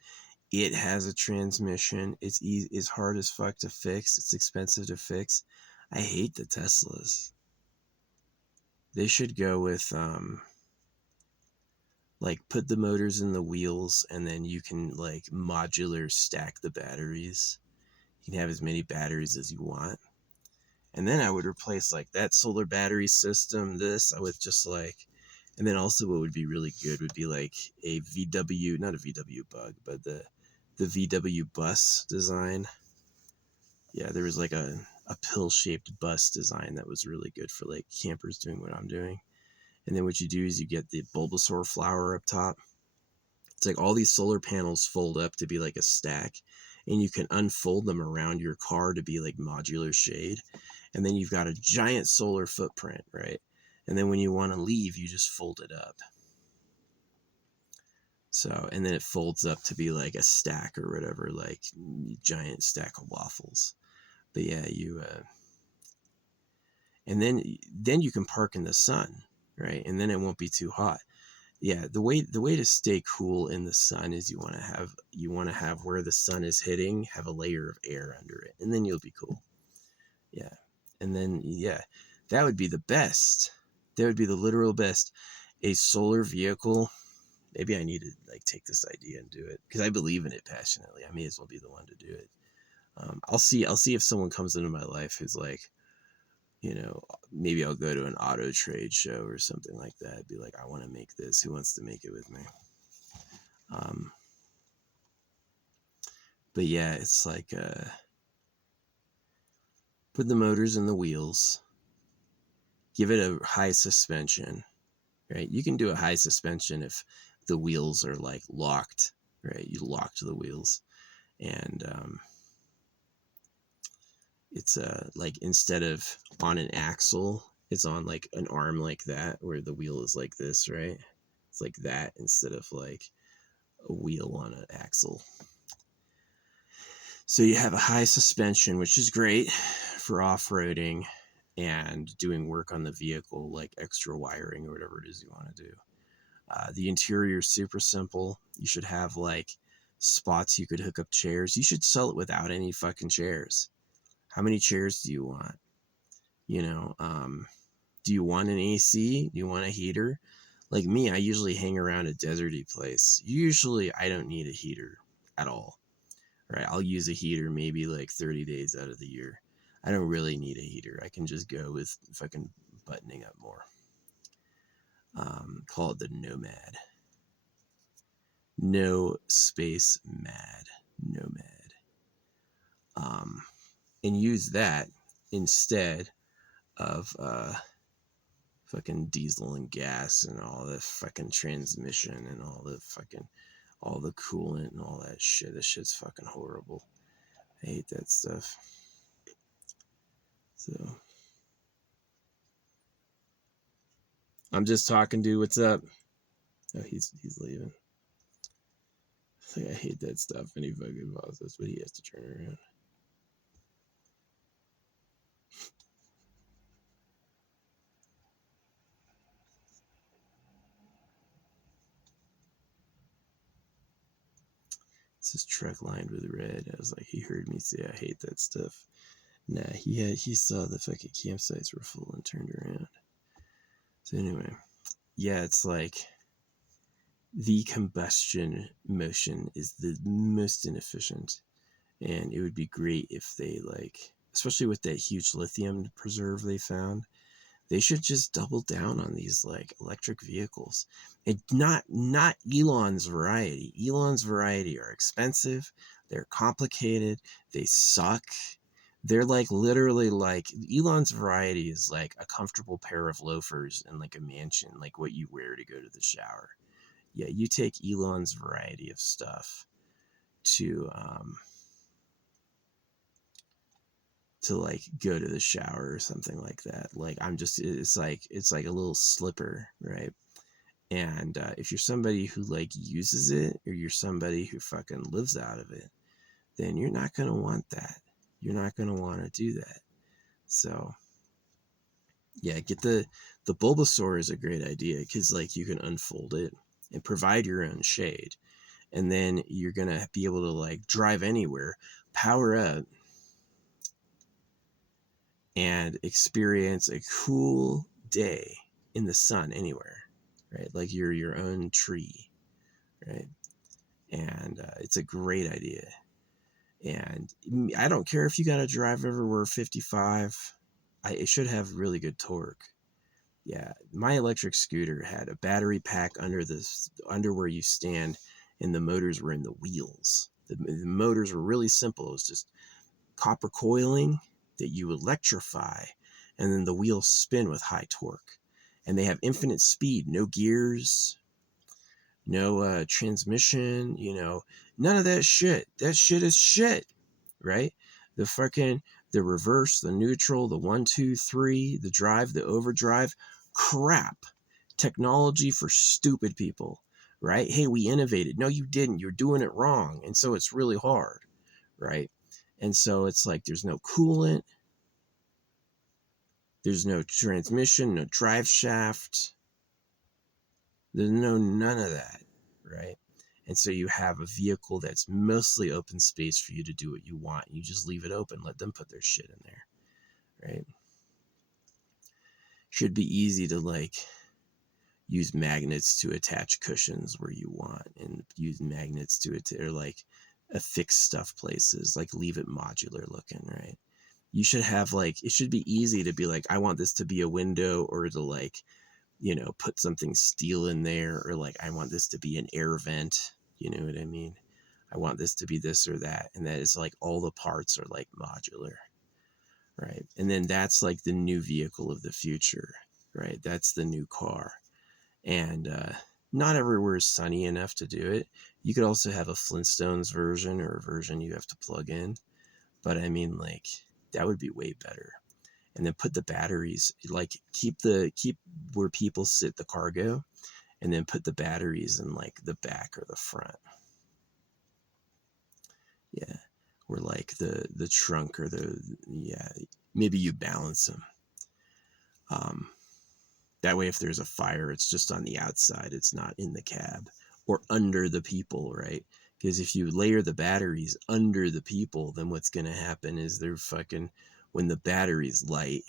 It has a transmission. It's easy. It's hard as fuck to fix. It's expensive to fix. I hate the Teslas. They should go with like put the motors in the wheels and then you can like modular stack the batteries. You can have as many batteries as you want. And then I would replace like that solar battery system, this, I would just like, and then also what would be really good would be like a VW, not a VW bug, but the VW bus design. Yeah, there was like a pill-shaped bus design that was really good for like campers doing what I'm doing. And then what you do is you get the Bulbasaur flower up top. It's like all these solar panels fold up to be like a stack, and you can unfold them around your car to be like modular shade. And then you've got a giant solar footprint, right? And then when you want to leave, you just fold it up. So, and then it folds up to be like a stack or whatever, like giant stack of waffles. But yeah, and then you can park in the sun, right? And then it won't be too hot. Yeah, the way to stay cool in the sun is you want to have where the sun is hitting, have a layer of air under it, and then you'll be cool. Yeah. And then yeah, that would be the best. That would be the literal best. A solar vehicle. Maybe I need to like take this idea and do it because I believe in it passionately. I may as well be the one to do it. I'll see if someone comes into my life who's like, you know, maybe I'll go to an auto trade show or something like that. Be like, I want to make this. Who wants to make it with me? Um, but yeah, it's like put the motors in the wheels, give it a high suspension, right? You can do a high suspension if the wheels are like locked, right? You locked the wheels, and it's like instead of on an axle, it's on like an arm like that, where the wheel is like this, right? It's like that instead of like a wheel on an axle. So you have a high suspension, which is great for off-roading and doing work on the vehicle, like extra wiring or whatever it is you want to do. The interior is super simple. You should have like spots you could hook up chairs. You should sell it without any fucking chairs. How many chairs do you want? You know, do you want an AC? Do you want a heater? Like me, I usually hang around a deserty place. Usually I don't need a heater at all. Right? I'll use a heater maybe like 30 days out of the year. I don't really need a heater. I can just go with fucking buttoning up more. Call it the Nomad. No space mad. Nomad. And use that instead of fucking diesel and gas and all the fucking transmission and all the coolant and all that shit. This shit's fucking horrible. I hate that stuff. So I'm just talking, dude. What's up? Oh, he's leaving. Like, I hate that stuff. And he fucking pauses, but he has to turn around. It's his truck lined with red. I was like, he heard me say I hate that stuff. Nah, he saw the fucking campsites were full and turned around. So anyway, yeah, it's like the combustion motion is the most inefficient, and it would be great if they like, especially with that huge lithium preserve they found, they should just double down on these like electric vehicles. And not Elon's variety. Elon's variety are expensive, they're complicated, they suck. They're like literally like Elon's variety is like a comfortable pair of loafers and like a mansion, like what you wear to go to the shower. Yeah, you take Elon's variety of stuff to like go to the shower or something like that. Like it's like a little slipper, right? And if you're somebody who like uses it, or you're somebody who fucking lives out of it, then you're not gonna want that. You're not gonna want to do that. So yeah, get the Bulbasaur is a great idea, because like you can unfold it and provide your own shade, and then you're gonna be able to like drive anywhere, power up, and experience a cool day in the sun anywhere, right? Like you're your own tree, right? And it's a great idea. And I don't care if you got to drive everywhere 55. It should have really good torque. Yeah, my electric scooter had a battery pack under where you stand, and the motors were in the wheels. The motors were really simple. It was just copper coiling that you electrify, and then the wheels spin with high torque. And they have infinite speed, no gears, no transmission, none of that shit. That shit is shit, right? The reverse, the neutral, the 1, 2, 3, the drive, the overdrive, crap. Technology for stupid people, right? Hey, we innovated. No, you didn't. You're doing it wrong. And so it's really hard, right? And so it's like there's no coolant, there's no transmission, no drive shaft, there's none of that, right? And so you have a vehicle that's mostly open space for you to do what you want. You just leave it open, let them put their shit in there, right? Should be easy to like use magnets to attach cushions where you want, and use magnets to or like affix stuff places, like leave it modular looking, right? You should have like, it should be easy to be like, I want this to be a window, or to like, put something steel in there, or like, I want this to be an air vent. You know what I mean? I want this to be this or that. And that it's like all the parts are like modular, right? And then that's like the new vehicle of the future, right? That's the new car. And not everywhere is sunny enough to do it. You could also have a Flintstones version, or a version you have to plug in. But I mean, like, that would be way better. And then put the batteries, like keep where people sit the cargo, and then put the batteries in like the back or the front. Yeah. Or like the trunk, or maybe you balance them. That way, if there's a fire, it's just on the outside. It's not in the cab or under the people, right? Because if you layer the batteries under the people, then what's going to happen is they're fucking, when the battery's light,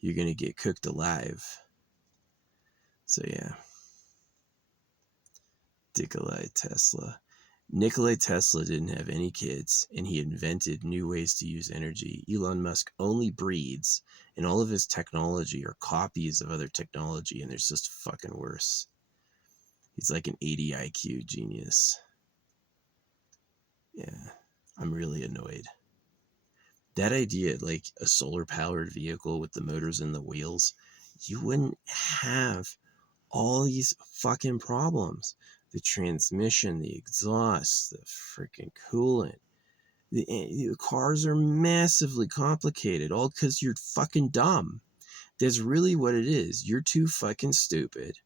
you're going to get cooked alive. So yeah. Nikolai Tesla didn't have any kids, and he invented new ways to use energy. Elon Musk only breeds, and all of his technology are copies of other technology, and it's just fucking worse. He's like an 80 IQ genius. Yeah, I'm really annoyed. That idea, like a solar-powered vehicle with the motors and the wheels, you wouldn't have all these fucking problems. The transmission, the exhaust, the freaking coolant. The cars are massively complicated, all because you're fucking dumb. That's really what it is. You're too fucking stupid.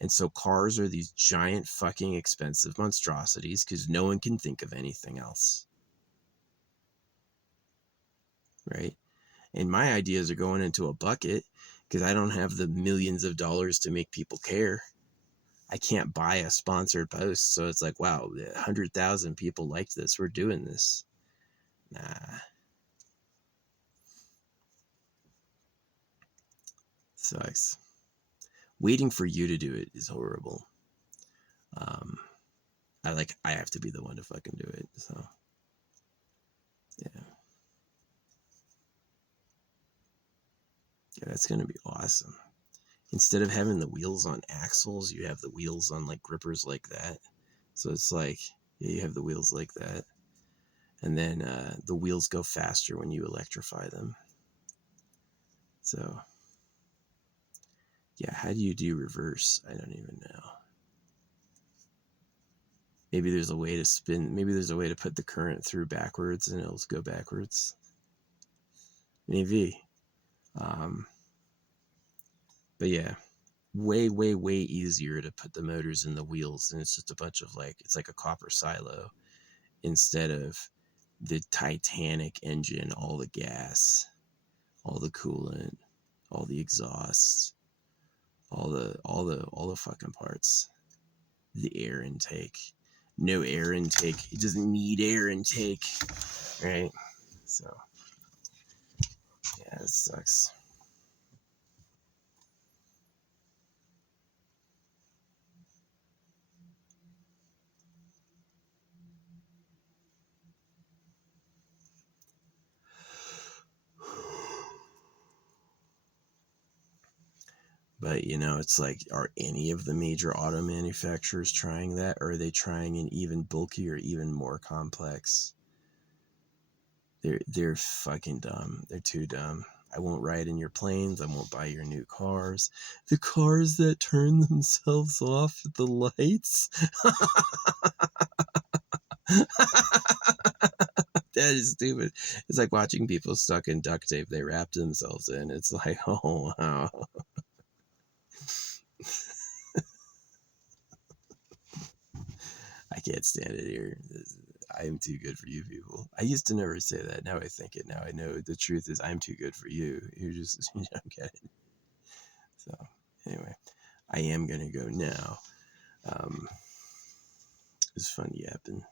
And so cars are these giant fucking expensive monstrosities because no one can think of anything else. Right? And my ideas are going into a bucket because I don't have the millions of dollars to make people care. I can't buy a sponsored post. So it's like, wow, 100,000 people liked this. We're doing this. Nah. Sucks. Waiting for you to do it is horrible. I have to be the one to fucking do it. So, yeah. Yeah, that's going to be awesome. Instead of having the wheels on axles, you have the wheels on like grippers like that. So it's like, yeah, you have the wheels like that. And then the wheels go faster when you electrify them. So, yeah, how do you do reverse? I don't even know. Maybe there's a way to spin. Maybe there's a way to put the current through backwards and it'll go backwards. Maybe. But yeah, way, way, way easier to put the motors in the wheels. And it's just a bunch of like, it's like a copper silo instead of the Titanic engine, all the gas, all the coolant, all the exhausts, all the fucking parts, the air intake. No air intake. It doesn't need air intake, right? So, yeah, it sucks. But, it's like, are any of the major auto manufacturers trying that? Or are they trying an even bulkier, even more complex? They're fucking dumb. They're too dumb. I won't ride in your planes. I won't buy your new cars. The cars that turn themselves off at the lights. That is stupid. It's like watching people stuck in duct tape they wrapped themselves in. It's like, oh, wow. I can't stand it here. I am too good for you people. I used to never say that. Now I think it. Now I know the truth is I'm too good for you. You're just, you don't get it. So, anyway, I am going to go now. It's fun yapping.